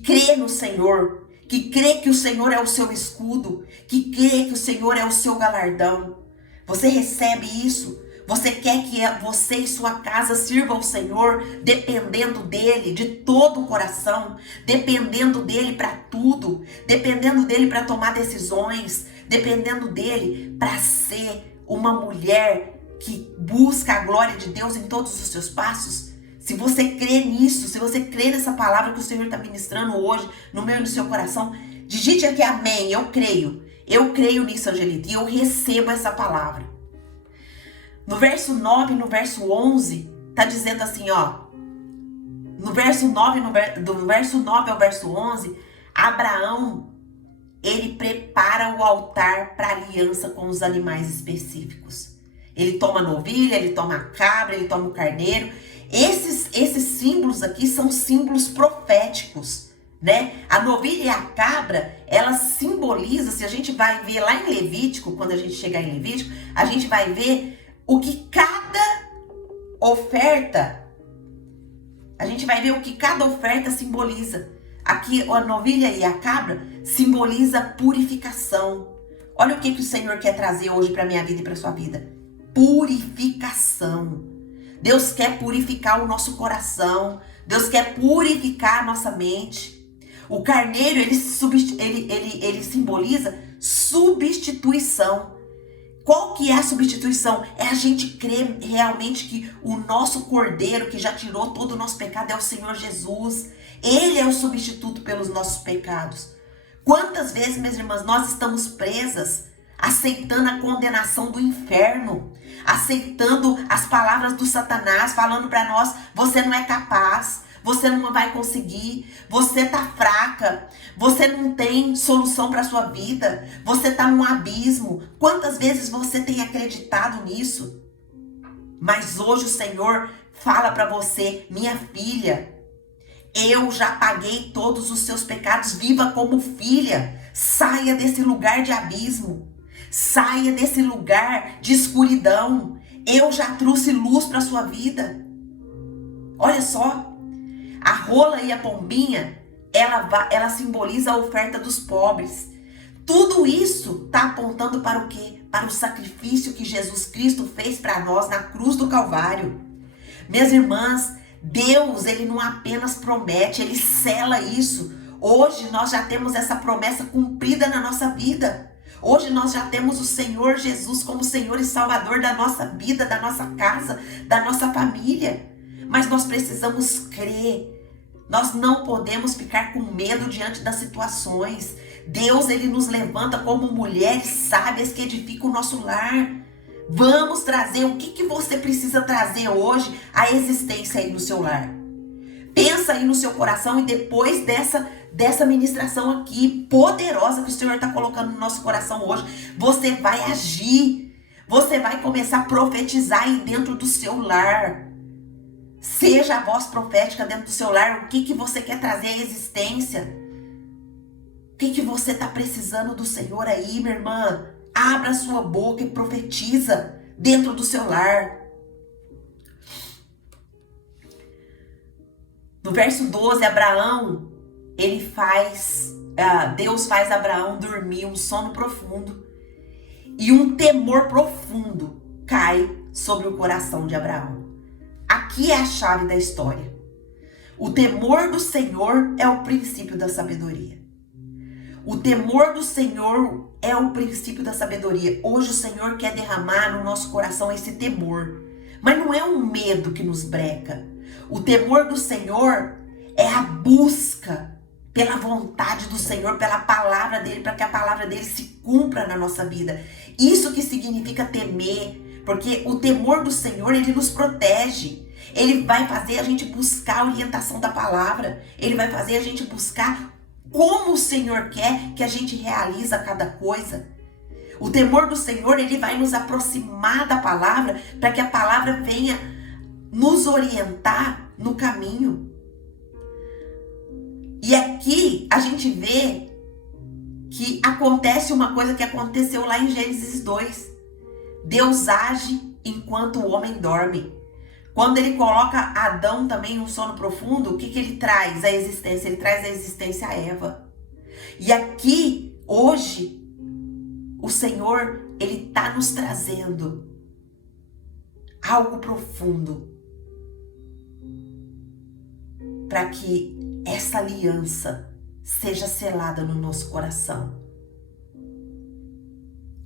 crê no Senhor, que crê que o Senhor é o seu escudo, que crê que o Senhor é o seu galardão. Você recebe isso? Você quer que você e sua casa sirvam ao Senhor, dependendo dEle de todo o coração, dependendo dEle para tudo, dependendo dEle para tomar decisões, dependendo dEle para ser uma mulher que busca a glória de Deus em todos os seus passos? Se você crê nisso, se você crê nessa palavra que o Senhor está ministrando hoje no meio do seu coração, digite aqui amém, eu creio. Eu creio nisso, Angelita, e eu recebo essa palavra. No verso 9 e no verso 11, tá dizendo assim, ó. No verso 9, do verso 9 ao verso 11, Abraão ele prepara o altar para aliança com os animais específicos. Ele toma a novilha, ele toma a cabra, ele toma o carneiro. Esses símbolos aqui são símbolos proféticos, né? A novilha e a cabra, ela simboliza, se a gente vai ver lá em Levítico, quando a gente chegar em Levítico, a gente vai ver o que cada oferta, simboliza. Aqui a novilha e a cabra simboliza purificação. Olha o que o Senhor quer trazer hoje para minha vida e para sua vida. Purificação. Deus quer purificar o nosso coração. Deus quer purificar a nossa mente. O carneiro, ele simboliza substituição. Qual que é a substituição? É a gente crer realmente que o nosso cordeiro, que já tirou todo o nosso pecado, é o Senhor Jesus. Ele é o substituto pelos nossos pecados. Quantas vezes, minhas irmãs, nós estamos presas, aceitando a condenação do inferno, aceitando as palavras do Satanás, falando para nós, você não é capaz, você não vai conseguir, você tá fraca, você não tem solução para sua vida, você tá num abismo. Quantas vezes você tem acreditado nisso? Mas hoje o Senhor fala para você, minha filha, eu já paguei todos os seus pecados, viva como filha, saia desse lugar de abismo, saia desse lugar de escuridão, eu já trouxe luz para sua vida. Olha só, a rola e a pombinha, ela simboliza a oferta dos pobres. Tudo isso está apontando para o quê? Para o sacrifício que Jesus Cristo fez para nós na cruz do Calvário. Minhas irmãs, Deus, ele não apenas promete, ele sela isso. Hoje nós já temos essa promessa cumprida na nossa vida. Hoje nós já temos o Senhor Jesus como Senhor e Salvador da nossa vida, da nossa casa, da nossa família. Mas nós precisamos crer. Nós não podemos ficar com medo diante das situações. Deus, ele nos levanta como mulheres sábias que edificam o nosso lar. Vamos trazer o que você precisa trazer hoje à existência aí no seu lar. Pensa aí no seu coração e depois dessa ministração aqui poderosa que o Senhor está colocando no nosso coração hoje, você vai agir. Você vai começar a profetizar aí dentro do seu lar. Seja a voz profética dentro do seu lar. O que você quer trazer à existência? O que você está precisando do Senhor aí, minha irmã? Abra sua boca e profetiza dentro do seu lar. No verso 12, Abraão, Deus faz Abraão dormir um sono profundo e um temor profundo cai sobre o coração de Abraão. Aqui é a chave da história. O temor do Senhor é o princípio da sabedoria. O temor do Senhor é o princípio da sabedoria. Hoje o Senhor quer derramar no nosso coração esse temor. Mas não é um medo que nos breca. O temor do Senhor é a busca pela vontade do Senhor, pela palavra dele, para que a palavra dele se cumpra na nossa vida. Isso que significa temer, porque o temor do Senhor, ele nos protege. Ele vai fazer a gente buscar a orientação da palavra. Ele vai fazer a gente buscar como o Senhor quer que a gente realize cada coisa. O temor do Senhor, ele vai nos aproximar da palavra para que a palavra venha nos orientar no caminho. E aqui a gente vê que acontece uma coisa que aconteceu lá em Gênesis 2. Deus age enquanto o homem dorme. Quando ele coloca Adão também em um sono profundo, o que ele traz à existência? Ele traz à existência a Eva. E aqui, hoje, o Senhor, ele está nos trazendo algo profundo para que essa aliança seja selada no nosso coração.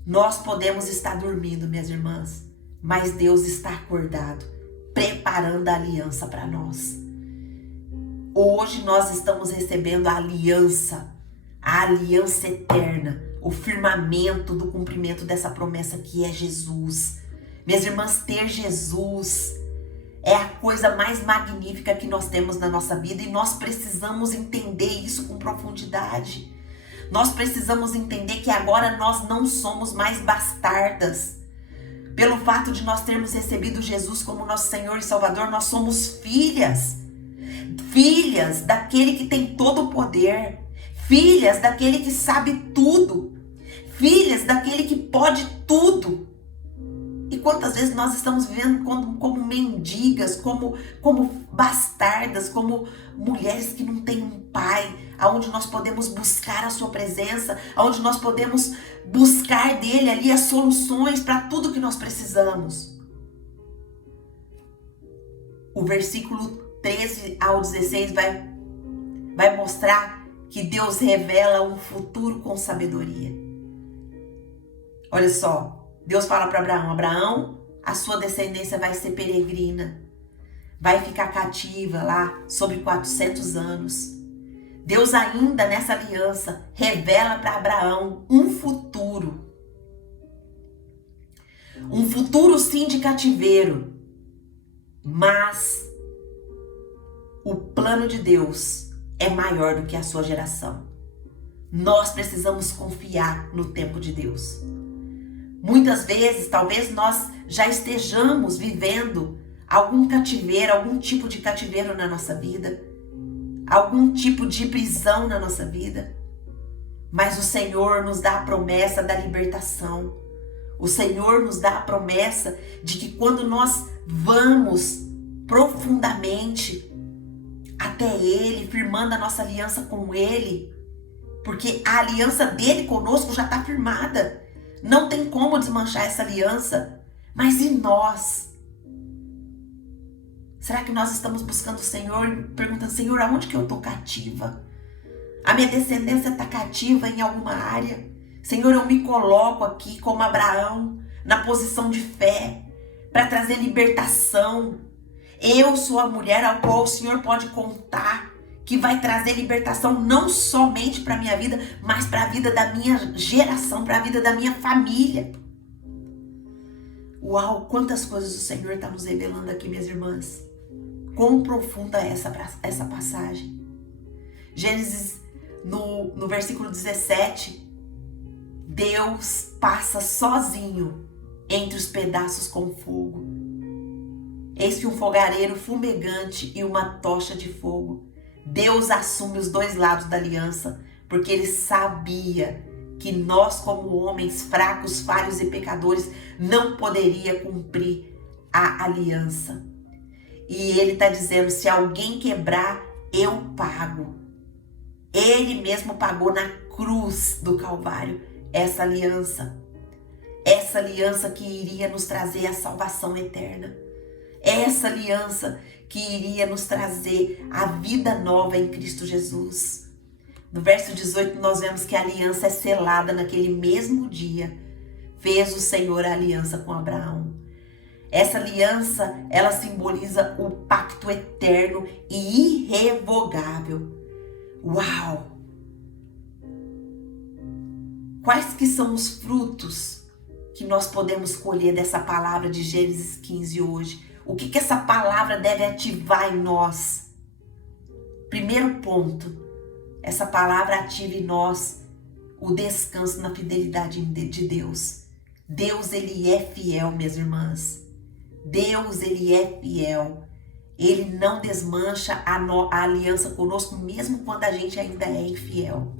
Nós podemos estar dormindo, minhas irmãs, mas Deus está acordado, preparando a aliança para nós. Hoje nós estamos recebendo a aliança eterna, o firmamento do cumprimento dessa promessa que é Jesus. Minhas irmãs, ter Jesus é a coisa mais magnífica que nós temos na nossa vida e nós precisamos entender isso com profundidade. Nós precisamos entender que agora nós não somos mais bastardas. Pelo fato de nós termos recebido Jesus como nosso Senhor e Salvador, nós somos filhas. Filhas daquele que tem todo o poder. Filhas daquele que sabe tudo. Filhas daquele que pode tudo. E quantas vezes nós estamos vivendo como mendigas, como bastardas, como mulheres que não têm um pai, aonde nós podemos buscar a sua presença, aonde nós podemos buscar dele ali as soluções para tudo que nós precisamos. O versículo 13 ao 16 vai mostrar que Deus revela um futuro com sabedoria. Olha só. Deus fala para Abraão: Abraão, a sua descendência vai ser peregrina, vai ficar cativa lá sobre 400 anos. Deus ainda nessa aliança revela para Abraão um futuro sim de cativeiro, mas o plano de Deus é maior do que a sua geração. Nós precisamos confiar no tempo de Deus. Muitas vezes, talvez nós já estejamos vivendo algum cativeiro, algum tipo de cativeiro na nossa vida, algum tipo de prisão na nossa vida. Mas o Senhor nos dá a promessa da libertação. O Senhor nos dá a promessa de que quando nós vamos profundamente até Ele, firmando a nossa aliança com Ele, porque a aliança dele conosco já está firmada. Não tem como desmanchar essa aliança. Mas e nós? Será que nós estamos buscando o Senhor, perguntando: Senhor, aonde que eu estou cativa? A minha descendência está cativa em alguma área? Senhor, eu me coloco aqui como Abraão, na posição de fé, para trazer libertação. Eu sou a mulher a qual o Senhor pode contar, que vai trazer libertação não somente para a minha vida, mas para a vida da minha geração, para a vida da minha família. Uau, quantas coisas o Senhor está nos revelando aqui, minhas irmãs. Quão profunda é essa passagem. Gênesis, no versículo 17, Deus passa sozinho entre os pedaços com fogo. Eis que um fogareiro fumegante e uma tocha de fogo. Deus assume os dois lados da aliança, porque Ele sabia que nós, como homens fracos, falhos e pecadores, não poderia cumprir a aliança. E Ele está dizendo: se alguém quebrar, eu pago. Ele mesmo pagou na cruz do Calvário essa aliança que iria nos trazer a salvação eterna. Essa aliança que iria nos trazer a vida nova em Cristo Jesus. No verso 18 nós vemos que a aliança é selada naquele mesmo dia. Fez o Senhor a aliança com Abraão. Essa aliança, ela simboliza o pacto eterno e irrevogável. Uau! Quais que são os frutos que nós podemos colher dessa palavra de Gênesis 15 hoje? O que essa palavra deve ativar em nós? Primeiro ponto, essa palavra ativa em nós o descanso na fidelidade de Deus. Deus, Ele é fiel, minhas irmãs. Deus, Ele é fiel. Ele não desmancha a aliança conosco, mesmo quando a gente ainda é infiel.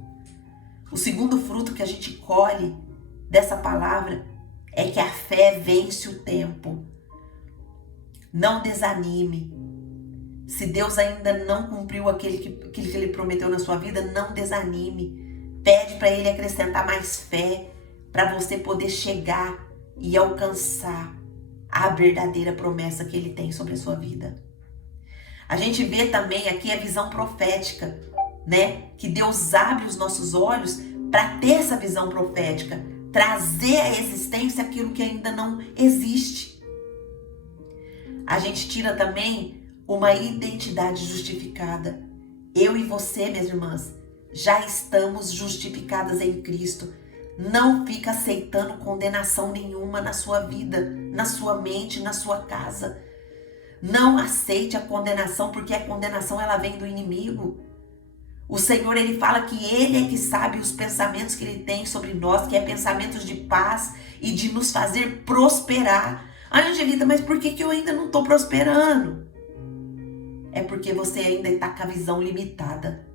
O segundo fruto que a gente colhe dessa palavra é que a fé vence o tempo. Não desanime. Se Deus ainda não cumpriu aquilo que Ele prometeu na sua vida, não desanime. Pede para Ele acrescentar mais fé para você poder chegar e alcançar a verdadeira promessa que Ele tem sobre a sua vida. A gente vê também aqui a visão profética, né? Que Deus abre os nossos olhos para ter essa visão profética, trazer à existência aquilo que ainda não existe. A gente tira também uma identidade justificada. Eu e você, minhas irmãs, já estamos justificadas em Cristo. Não fica aceitando condenação nenhuma na sua vida, na sua mente, na sua casa. Não aceite a condenação, porque a condenação ela vem do inimigo. O Senhor, Ele fala que Ele é que sabe os pensamentos que Ele tem sobre nós, que é pensamentos de paz e de nos fazer prosperar. Ai, Angelita, mas por que eu ainda não estou prosperando? É porque você ainda está com a visão limitada.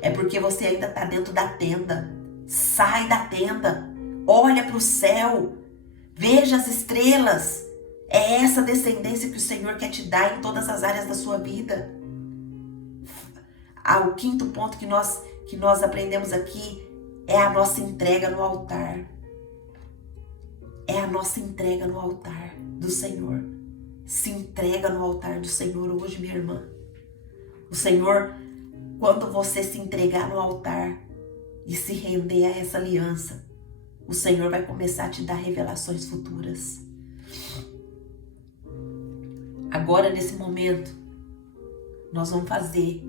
É porque você ainda está dentro da tenda. Sai da tenda. Olha para o céu. Veja as estrelas. É essa descendência que o Senhor quer te dar em todas as áreas da sua vida. O quinto ponto que nós aprendemos aqui é a nossa entrega no altar. É a nossa entrega no altar do Senhor. Se entrega no altar do Senhor hoje, minha irmã. O Senhor, quando você se entregar no altar e se render a essa aliança, o Senhor vai começar a te dar revelações futuras. Agora, nesse momento, nós vamos fazer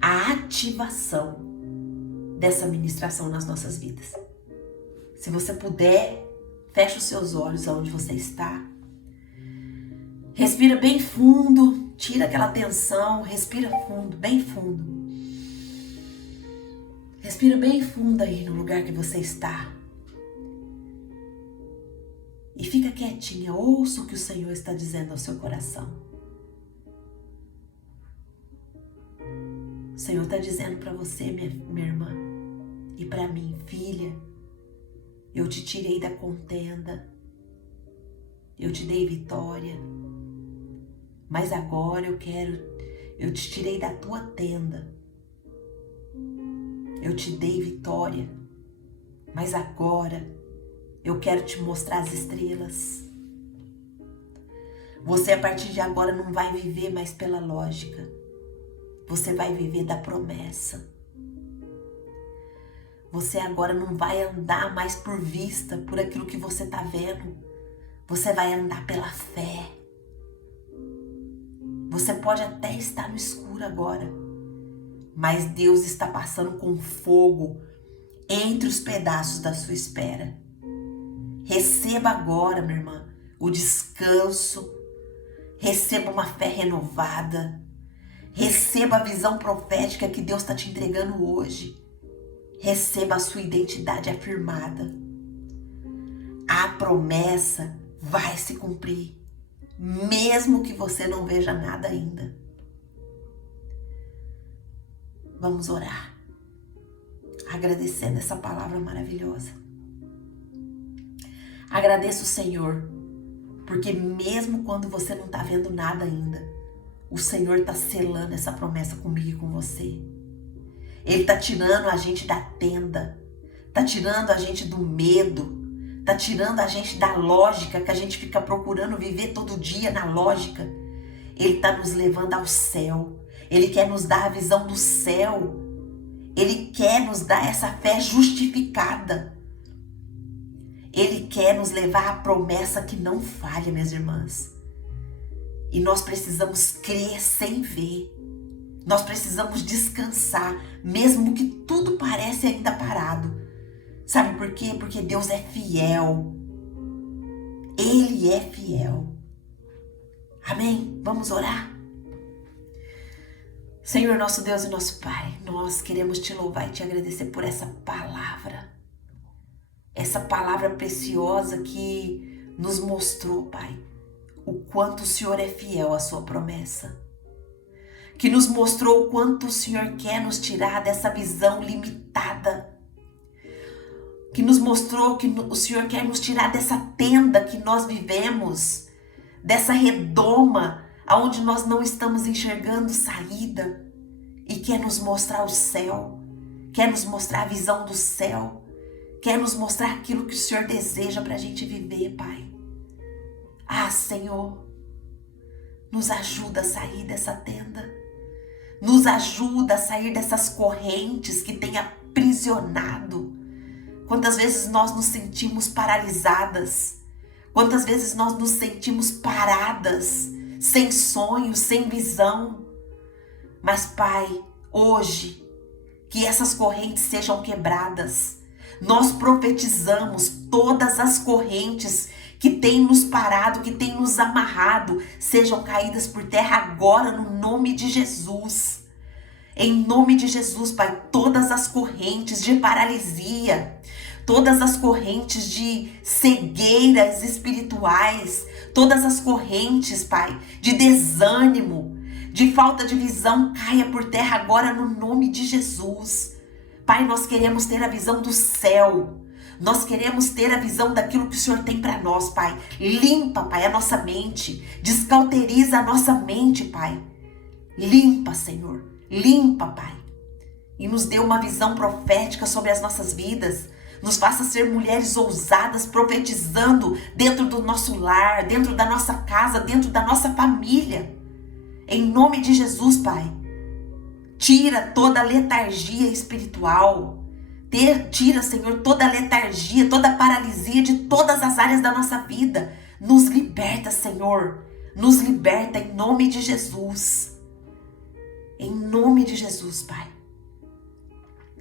a ativação dessa ministração nas nossas vidas. Se você puder, feche os seus olhos aonde você está. Respira bem fundo, tira aquela tensão, respira fundo, bem fundo. Respira bem fundo aí no lugar que você está. E fica quietinha, ouça o que o Senhor está dizendo ao seu coração. O Senhor está dizendo para você, minha irmã, e para mim, filha, eu te tirei da contenda, eu te dei vitória, mas agora eu te tirei da tua tenda, eu te dei vitória, mas agora eu quero te mostrar as estrelas. Você a partir de agora não vai viver mais pela lógica. Você vai viver da promessa. Você agora não vai andar mais por vista, por aquilo que você está vendo. Você vai andar pela fé. Você pode até estar no escuro agora, mas Deus está passando com fogo entre os pedaços da sua espera. Receba agora, minha irmã, o descanso. Receba uma fé renovada. Receba a visão profética que Deus está te entregando hoje. Receba a sua identidade afirmada. A promessa vai se cumprir, mesmo que você não veja nada ainda. Vamos orar, agradecendo essa palavra maravilhosa. Agradeço o Senhor, porque mesmo quando você não está vendo nada ainda, o Senhor está selando essa promessa comigo e com você. Ele está tirando a gente da tenda, está tirando a gente do medo, está tirando a gente da lógica que a gente fica procurando viver todo dia na lógica. Ele está nos levando ao céu, Ele quer nos dar a visão do céu, Ele quer nos dar essa fé justificada. Ele quer nos levar à promessa que não falha, minhas irmãs. E nós precisamos crer sem ver. Nós precisamos descansar, mesmo que tudo parece ainda parado. Sabe por quê? Porque Deus é fiel. Ele é fiel. Amém? Vamos orar? Senhor, nosso Deus e nosso Pai, nós queremos te louvar e te agradecer por essa palavra. Essa palavra preciosa que nos mostrou, Pai, o quanto o Senhor é fiel à sua promessa. Que nos mostrou o quanto o Senhor quer nos tirar dessa visão limitada. Que nos mostrou que o Senhor quer nos tirar dessa tenda que nós vivemos, dessa redoma onde nós não estamos enxergando saída, e quer nos mostrar o céu, quer nos mostrar a visão do céu, quer nos mostrar aquilo que o Senhor deseja para a gente viver, Pai. Ah, Senhor, nos ajuda a sair dessa tenda, nos ajuda a sair dessas correntes que têm aprisionado. Quantas vezes nós nos sentimos paralisadas, quantas vezes nós nos sentimos paradas, sem sonho, sem visão. Mas, Pai, hoje, que essas correntes sejam quebradas. Nós profetizamos todas as correntes que têm nos parado, que têm nos amarrado, sejam caídas por terra agora no nome de Jesus. Em nome de Jesus, Pai, todas as correntes de paralisia, todas as correntes de cegueiras espirituais, todas as correntes, Pai, de desânimo, de falta de visão, caia por terra agora no nome de Jesus. Pai, nós queremos ter a visão do céu. Nós queremos ter a visão daquilo que o Senhor tem para nós, Pai. Limpa, Pai, a nossa mente. Descauteriza a nossa mente, Pai. Limpa, Senhor. Limpa, Pai. E nos dê uma visão profética sobre as nossas vidas. Nos faça ser mulheres ousadas, profetizando dentro do nosso lar, dentro da nossa casa, dentro da nossa família. Em nome de Jesus, Pai. Tira toda a letargia espiritual. Tira, Senhor, toda a letargia, toda a paralisia de todas as áreas da nossa vida. Nos liberta, Senhor. Nos liberta em nome de Jesus. Em nome de Jesus, Pai.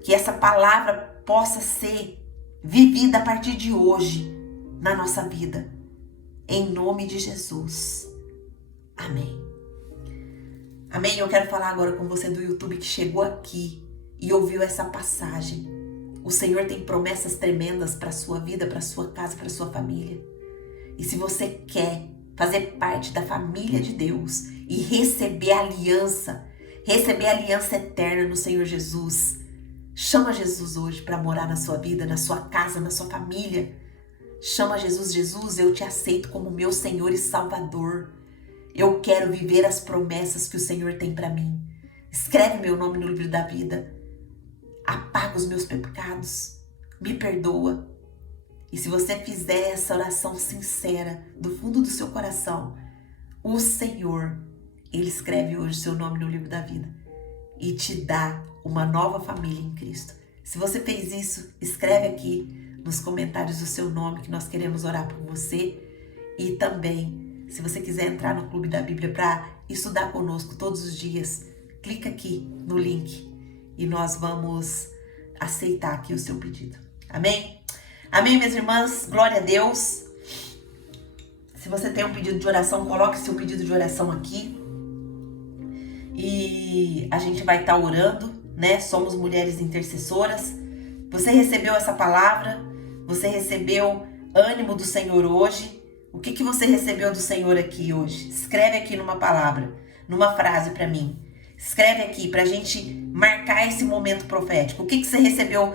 Que essa palavra possa ser vivida a partir de hoje na nossa vida. Em nome de Jesus. Amém. Amém? Eu quero falar agora com você do YouTube que chegou aqui e ouviu essa passagem. O Senhor tem promessas tremendas para a sua vida, para a sua casa, para a sua família. E se você quer fazer parte da família de Deus e receber a aliança eterna no Senhor Jesus, chama Jesus hoje para morar na sua vida, na sua casa, na sua família. Chama Jesus. Jesus, eu te aceito como meu Senhor e Salvador. Eu quero viver as promessas que o Senhor tem para mim. Escreve meu nome no livro da vida. Apaga os meus pecados. Me perdoa. E se você fizer essa oração sincera, do fundo do seu coração, o Senhor, Ele escreve hoje o seu nome no livro da vida e te dá uma nova família em Cristo. Se você fez isso, escreve aqui nos comentários o seu nome, que nós queremos orar por você. E também, se você quiser entrar no Clube da Bíblia para estudar conosco todos os dias, clica aqui no link e nós vamos aceitar aqui o seu pedido. Amém? Amém, minhas irmãs? Glória a Deus. Se você tem um pedido de oração, coloque seu pedido de oração aqui. E a gente vai estar orando, né? Somos mulheres intercessoras. Você recebeu essa palavra? Você recebeu ânimo do Senhor hoje? O que você recebeu do Senhor aqui hoje? Escreve aqui numa palavra, numa frase para mim. Escreve aqui pra gente marcar esse momento profético. O que você recebeu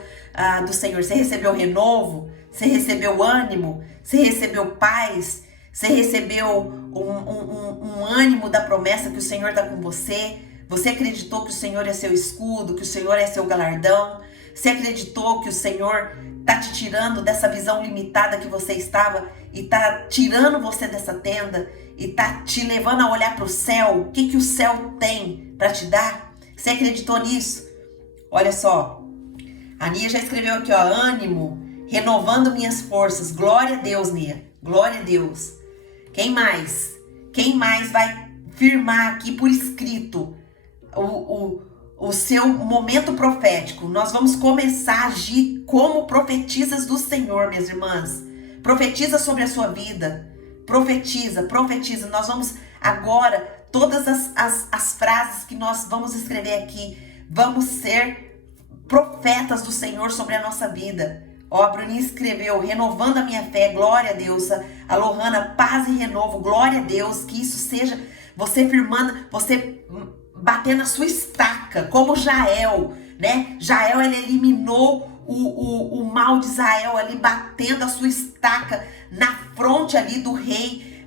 do Senhor? Você recebeu renovo? Você recebeu ânimo? Você recebeu paz? Você recebeu um ânimo da promessa que o Senhor está com você? Você acreditou que o Senhor é seu escudo, que o Senhor é seu galardão? Você acreditou que o Senhor está te tirando dessa visão limitada que você estava e está tirando você dessa tenda e está te levando a olhar para o céu? O que o céu tem para te dar? Você acreditou nisso? Olha só, a Nia já escreveu aqui, ó, ânimo, renovando minhas forças. Glória a Deus, Nia, glória a Deus. Quem mais? Quem mais vai firmar aqui por escrito o seu momento profético? Nós vamos começar a agir como profetisas do Senhor, minhas irmãs. Profetiza sobre a sua vida. Profetiza. Nós vamos agora, todas as frases que nós vamos escrever aqui, vamos ser profetas do Senhor sobre a nossa vida. Ó, a Bruninha escreveu, renovando a minha fé, glória a Deus. A Lohana, paz e renovo, glória a Deus. Que isso seja você firmando, você batendo a sua estaca, como Jael, né? Jael, ele eliminou o mal de Israel ali, batendo a sua estaca na fronte ali do rei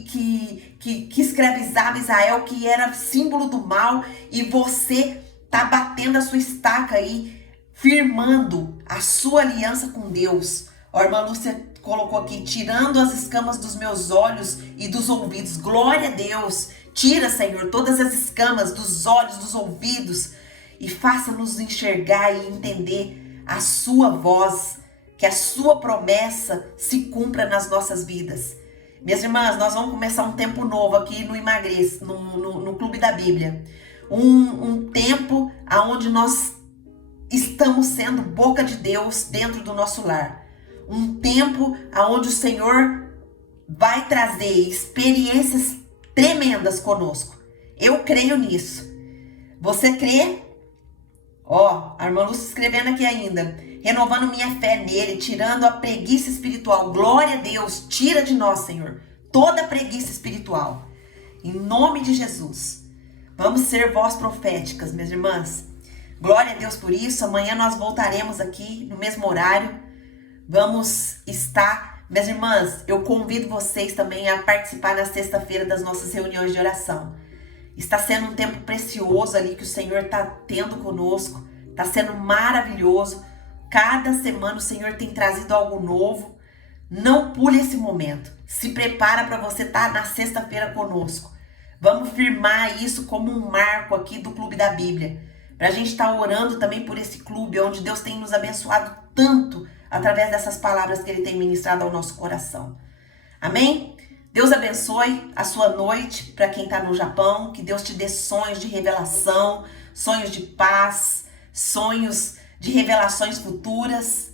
que escravizava Israel, que era símbolo do mal. E você tá batendo a sua estaca aí, firmando a sua aliança com Deus. A irmã Lúcia colocou aqui, tirando as escamas dos meus olhos e dos ouvidos. Glória a Deus. Tira, Senhor, todas as escamas dos olhos, dos ouvidos, e faça-nos enxergar e entender a sua voz, que a sua promessa se cumpra nas nossas vidas. Minhas irmãs, nós vamos começar um tempo novo aqui no Emagreça, no Clube da Bíblia. Um tempo onde nós estamos sendo boca de Deus dentro do nosso lar. Um tempo onde o Senhor vai trazer experiências tremendas conosco. Eu creio nisso. Você crê? Ó, a irmã Lúcia escrevendo aqui ainda. Renovando minha fé nele, tirando a preguiça espiritual. Glória a Deus, tira de nós, Senhor, toda a preguiça espiritual. Em nome de Jesus. Vamos ser voz proféticas, minhas irmãs. Glória a Deus por isso. Amanhã nós voltaremos aqui no mesmo horário. Vamos estar... Minhas irmãs, eu convido vocês também a participar na sexta-feira das nossas reuniões de oração. Está sendo um tempo precioso ali que o Senhor está tendo conosco. Está sendo maravilhoso. Cada semana o Senhor tem trazido algo novo. Não pule esse momento. Se prepara para você estar na sexta-feira conosco. Vamos firmar isso como um marco aqui do Clube da Bíblia. Para a gente estar orando também por esse clube, onde Deus tem nos abençoado tanto através dessas palavras que Ele tem ministrado ao nosso coração. Amém? Deus abençoe a sua noite para quem está no Japão. Que Deus te dê sonhos de revelação, sonhos de paz, sonhos de revelações futuras.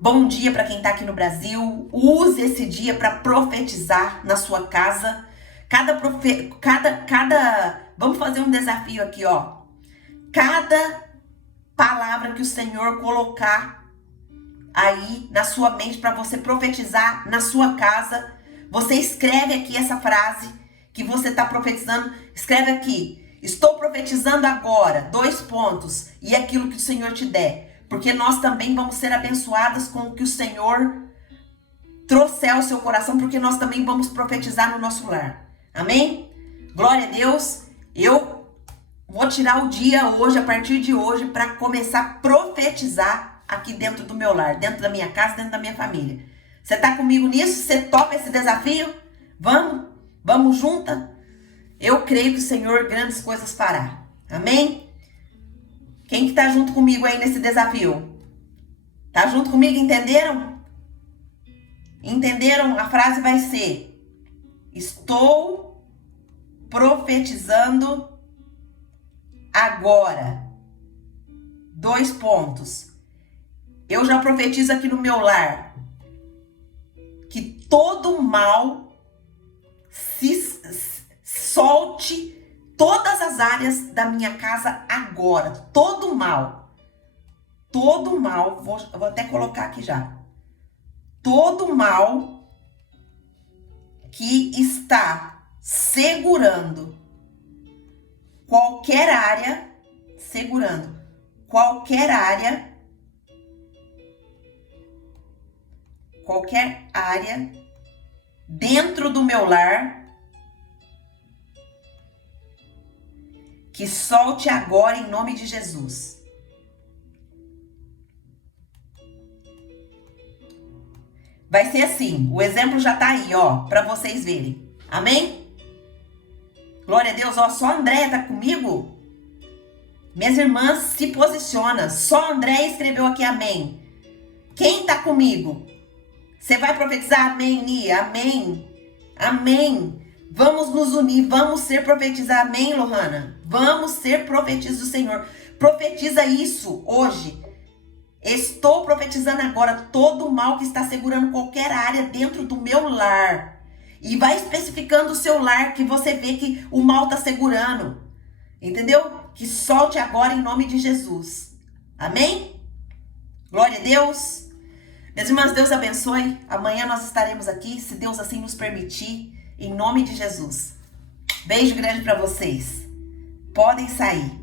Bom dia para quem está aqui no Brasil. Use esse dia para profetizar na sua casa. Vamos fazer um desafio aqui, ó. Cada palavra que o Senhor colocar aí na sua mente para você profetizar na sua casa, você escreve aqui essa frase que você está profetizando. Escreve aqui: estou profetizando agora, 2 pontos, e aquilo que o Senhor te der. Porque nós também vamos ser abençoadas com o que o Senhor trouxer ao seu coração, porque nós também vamos profetizar no nosso lar. Amém? Glória a Deus. Eu vou tirar o dia hoje, a partir de hoje, para começar a profetizar aqui dentro do meu lar, dentro da minha casa, dentro da minha família. Você tá comigo nisso? Você topa esse desafio? Vamos? Vamos juntas? Eu creio que o Senhor grandes coisas fará. Amém? Quem que tá junto comigo aí nesse desafio? Tá junto comigo? Entenderam? Entenderam? A frase vai ser: estou profetizando agora. 2 pontos. Eu já profetizo aqui no meu lar que todo mal se solte todas as áreas da minha casa agora. Todo mal. Todo mal. Vou até colocar aqui já. Todo mal que está segurando qualquer área, qualquer área dentro do meu lar, que solte agora em nome de Jesus. Vai ser assim, o exemplo já tá aí, ó, para vocês verem. Amém? Glória a Deus, ó, só a Andréia tá comigo? Minhas irmãs, se posiciona. Só a Andréia escreveu aqui amém. Quem tá comigo? Você vai profetizar amém, Nia? Amém. Amém. Vamos nos unir, vamos ser profetizar. Amém, Lohana? Vamos ser profetizos do Senhor. Profetiza isso hoje. Estou profetizando agora todo o mal que está segurando qualquer área dentro do meu lar. E vai especificando o seu lar, que você vê que o mal está segurando. Entendeu? Que solte agora em nome de Jesus. Amém? Glória a Deus. Minhas irmãs, Deus abençoe. Amanhã nós estaremos aqui, se Deus assim nos permitir, em nome de Jesus. Beijo grande para vocês. Podem sair.